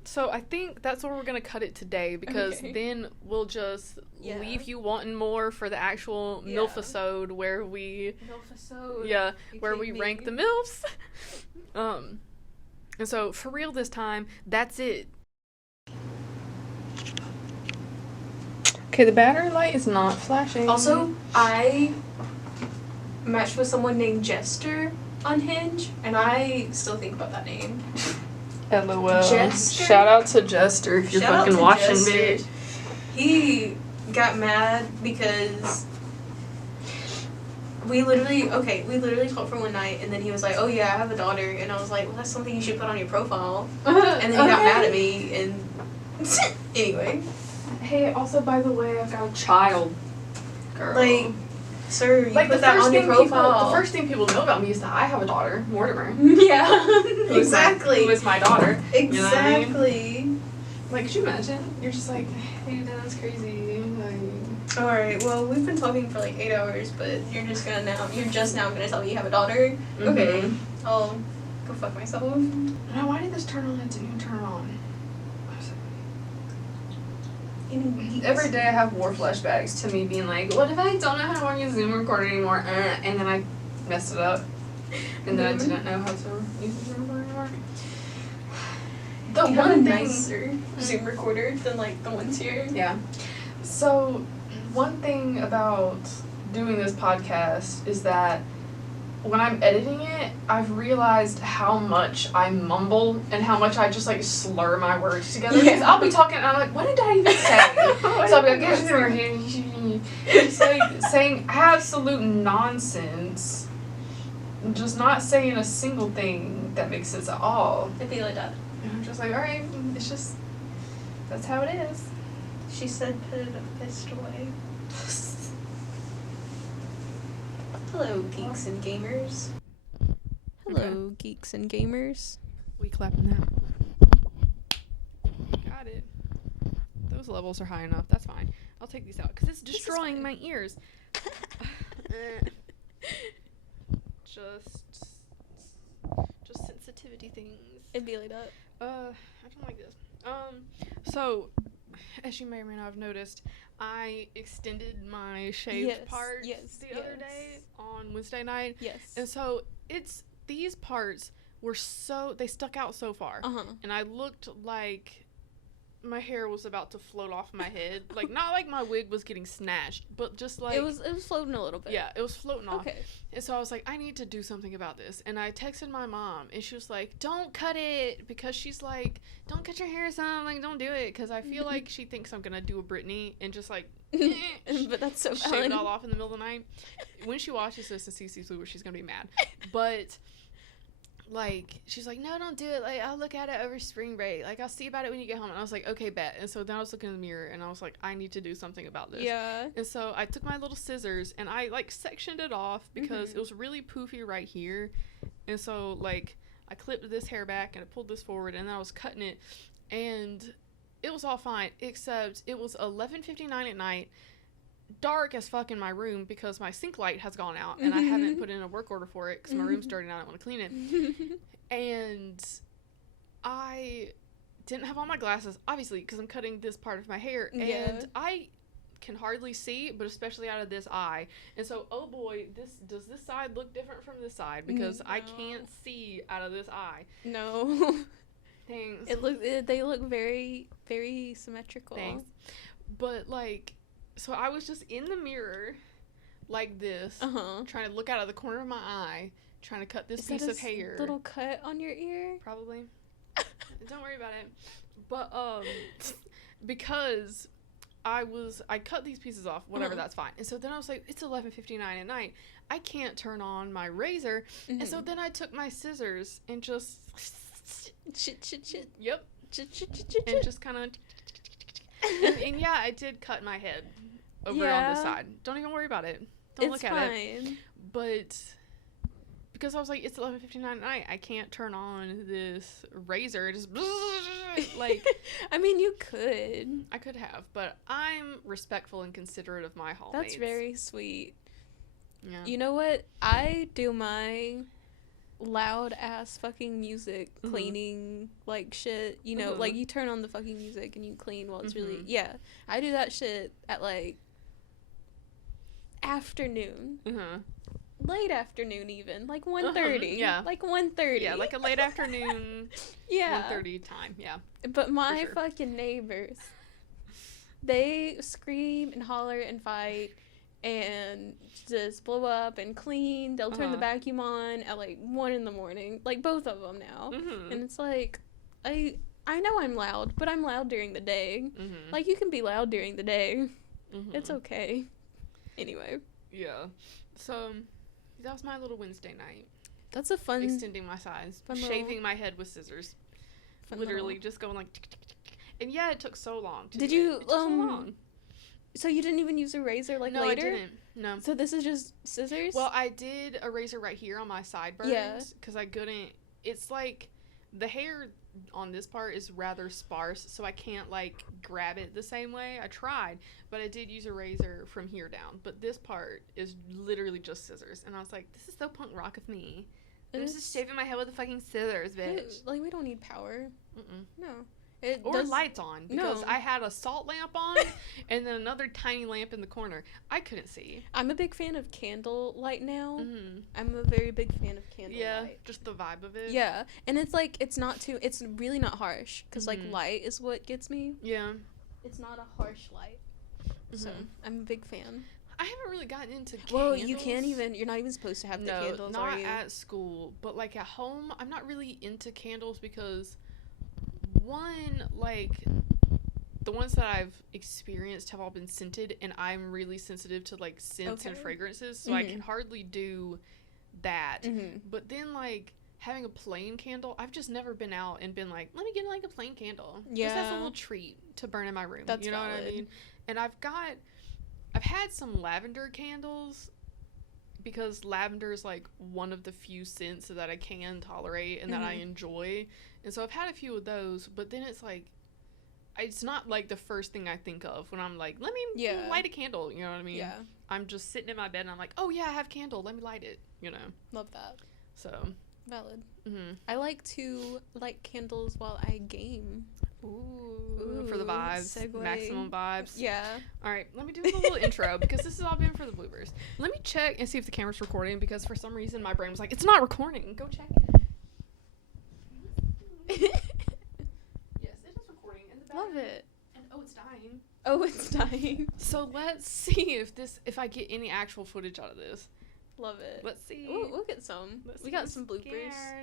So I think that's where we're gonna cut it today, because then we'll just leave you wanting more for the actual MILF-isode where we rank the MILFs. And so for real this time, that's it. Okay, the battery light is not flashing. Also, I matched with someone named Jester on Hinge, and I still think about that name. LOL. Jester? Shout out to Jester if you're fucking watching, bitch. He got mad because we literally talked for one night, and then he was like, oh yeah, I have a daughter, and I was like, well, that's something you should put on your profile. And then he got mad at me, and anyway. Hey, also, by the way, I've got a child. Girl. Like, sir, you like put that on your profile. The first thing people know about me is that I have a daughter, Mortimer. Yeah, exactly. Who is my daughter. Exactly. You know what I mean? Like, could you imagine? You're just like, hey, that's crazy. Like, alright, well, we've been talking for like 8 hours, but you're just now gonna tell me you have a daughter? Mm-hmm. Okay, I'll go fuck myself. Now, why did this turn on? It didn't even turn on. Every day I have war flashbacks to me being like, what if I don't know how to work a Zoom recorder anymore? And then I messed it up. And then I didn't know how to use the Zoom recorder anymore. The you one have a thing... nicer Zoom recorder than like the ones here. Yeah. So, one thing about doing this podcast is that when I'm editing it, I've realized how much I mumble and how much I just like slur my words together. Because I'll be talking and I'm like, what did I even say? So I'll be like, just like saying absolute nonsense, just not saying a single thing that makes sense at all. I feel like that. And I'm just like, alright, it's just, that's how it is. She said put a fist away. Hello, geeks and gamers. Hello, geeks and gamers. We clapping that. Got it. Those levels are high enough. That's fine. I'll take these out because it's destroying my ears. Just sensitivity things. It'd be like that. I don't like this. So, as you may or may not have noticed, I extended my shaved part the other day on Wednesday night. Yes. And so these parts were they stuck out so far. And I looked like my hair was about to float off my head. Like, not like my wig was getting snatched, but just like... It was floating a little bit. Yeah, it was floating off. Okay. And so I was like, I need to do something about this. And I texted my mom, and she was like, don't cut it. Because she's like, don't cut your hair, son. Like, don't do it. Because I feel like she thinks I'm going to do a Britney and just like... but that's so shave it all off in the middle of the night. When she watches this and sees Blue, she's going to be mad. But... like, she's like, no, don't do it. Like, I'll look at it over spring break. Like, I'll see about it when you get home. And I was like, okay, bet. And so then I was looking in the mirror, and I was like, I need to do something about this. Yeah. And so I took my little scissors, and I, like, sectioned it off because it was really poofy right here. And so, like, I clipped this hair back, and I pulled this forward, and then I was cutting it. And it was all fine, except it was 11:59 at night. Dark as fuck in my room because my sink light has gone out and I haven't put in a work order for it because my room's dirty and I don't want to clean it. And I didn't have all my glasses, obviously, because I'm cutting this part of my hair. And I can hardly see, but especially out of this eye. And so, oh boy, does this side look different from this side? Because I can't see out of this eye. No. Thanks. They look very, very symmetrical. Thanks. But, like... so I was just in the mirror, like this, trying to look out of the corner of my eye, trying to cut this piece of hair. Little cut on your ear? Probably. Don't worry about it. But because I cut these pieces off, whatever, that's fine. And so then I was like, it's 11:59 at night. I can't turn on my razor. And so then I took my scissors and just shit. Yep. And just kind of and yeah, I did cut my head over on this side. Don't even worry about it. Don't look at it. But because I was like, it's 11:59 at night, I can't turn on this razor. Just like, I mean, you could. I could have, but I'm respectful and considerate of my hallmates. That's very sweet. Yeah. You know what? I do my loud ass fucking music cleaning like shit, you know, like you turn on the fucking music and you clean while it's really I do that shit at like afternoon, late afternoon, even like 1:30, like 1:30, like a late afternoon 1:30 time, but my fucking neighbors, They scream and holler and fight and just blow up and clean. They'll turn the vacuum on at like 1 a.m. Like both of them now. And it's like, I know I'm loud, but I'm loud during the day. Like, you can be loud during the day. It's okay. Anyway. Yeah. So that was my little Wednesday night. That's a fun... Extending my size. Shaving my head with scissors. Literally just going like... Tick, tick, tick, tick. And yeah, it took so long to Did do you... it. It took so long. So you didn't even use a razor later? No, I didn't. No. So this is just scissors? Well, I did a razor right here on my sideburns. Yeah. Because I couldn't... It's like... The hair on this part is rather sparse, so I can't, like, grab it the same way. I tried, but I did use a razor from here down. But this part is literally just scissors. And I was like, this is so punk rock of me. I'm just shaving my head with the fucking scissors, bitch. Like, we don't need power. No. Or lights on, because I had a salt lamp on and then another tiny lamp in the corner. I couldn't see. I'm a big fan of candlelight now. I'm a very big fan of candlelight. Yeah, just the vibe of it. Yeah, and it's like, it's really not harsh, because like light is what gets me. Yeah. It's not a harsh light. So, I'm a big fan. I haven't really gotten into candles. Well, you can't even, you're not even supposed to have the candles, are you? No, not at school, but like at home, I'm not really into candles because... One, like, the ones that I've experienced have all been scented, and I'm really sensitive to, like, scents and fragrances, so I can hardly do that. But then, like, having a plain candle, I've just never been out and been like, let me get, like, a plain candle. Yeah. Just as a little treat to burn in my room. That's you know valid. what I mean? And I've had some lavender candles, because lavender is, like, one of the few scents that I can tolerate and that I enjoy. And so I've had a few of those, but then it's, like, it's not, like, the first thing I think of when I'm, like, let me light a candle, you know what I mean? Yeah. I'm just sitting in my bed and I'm like, oh, yeah, I have candle, let me light it, you know? Love that. So. Valid. I like to light candles while I game. Ooh, for the vibes. Segue. Maximum vibes. Yeah. All right, let me do a little intro, because this has all been for the bloopers. Let me check and see if the camera's recording, because for some reason my brain was like, it's not recording. Go check it. Yes, it is recording. And the Love it. And it's dying. Oh, it's dying. So let's see if I get any actual footage out of this. Love it. Let's see. Ooh, we'll get some. We got some bloopers. Scared.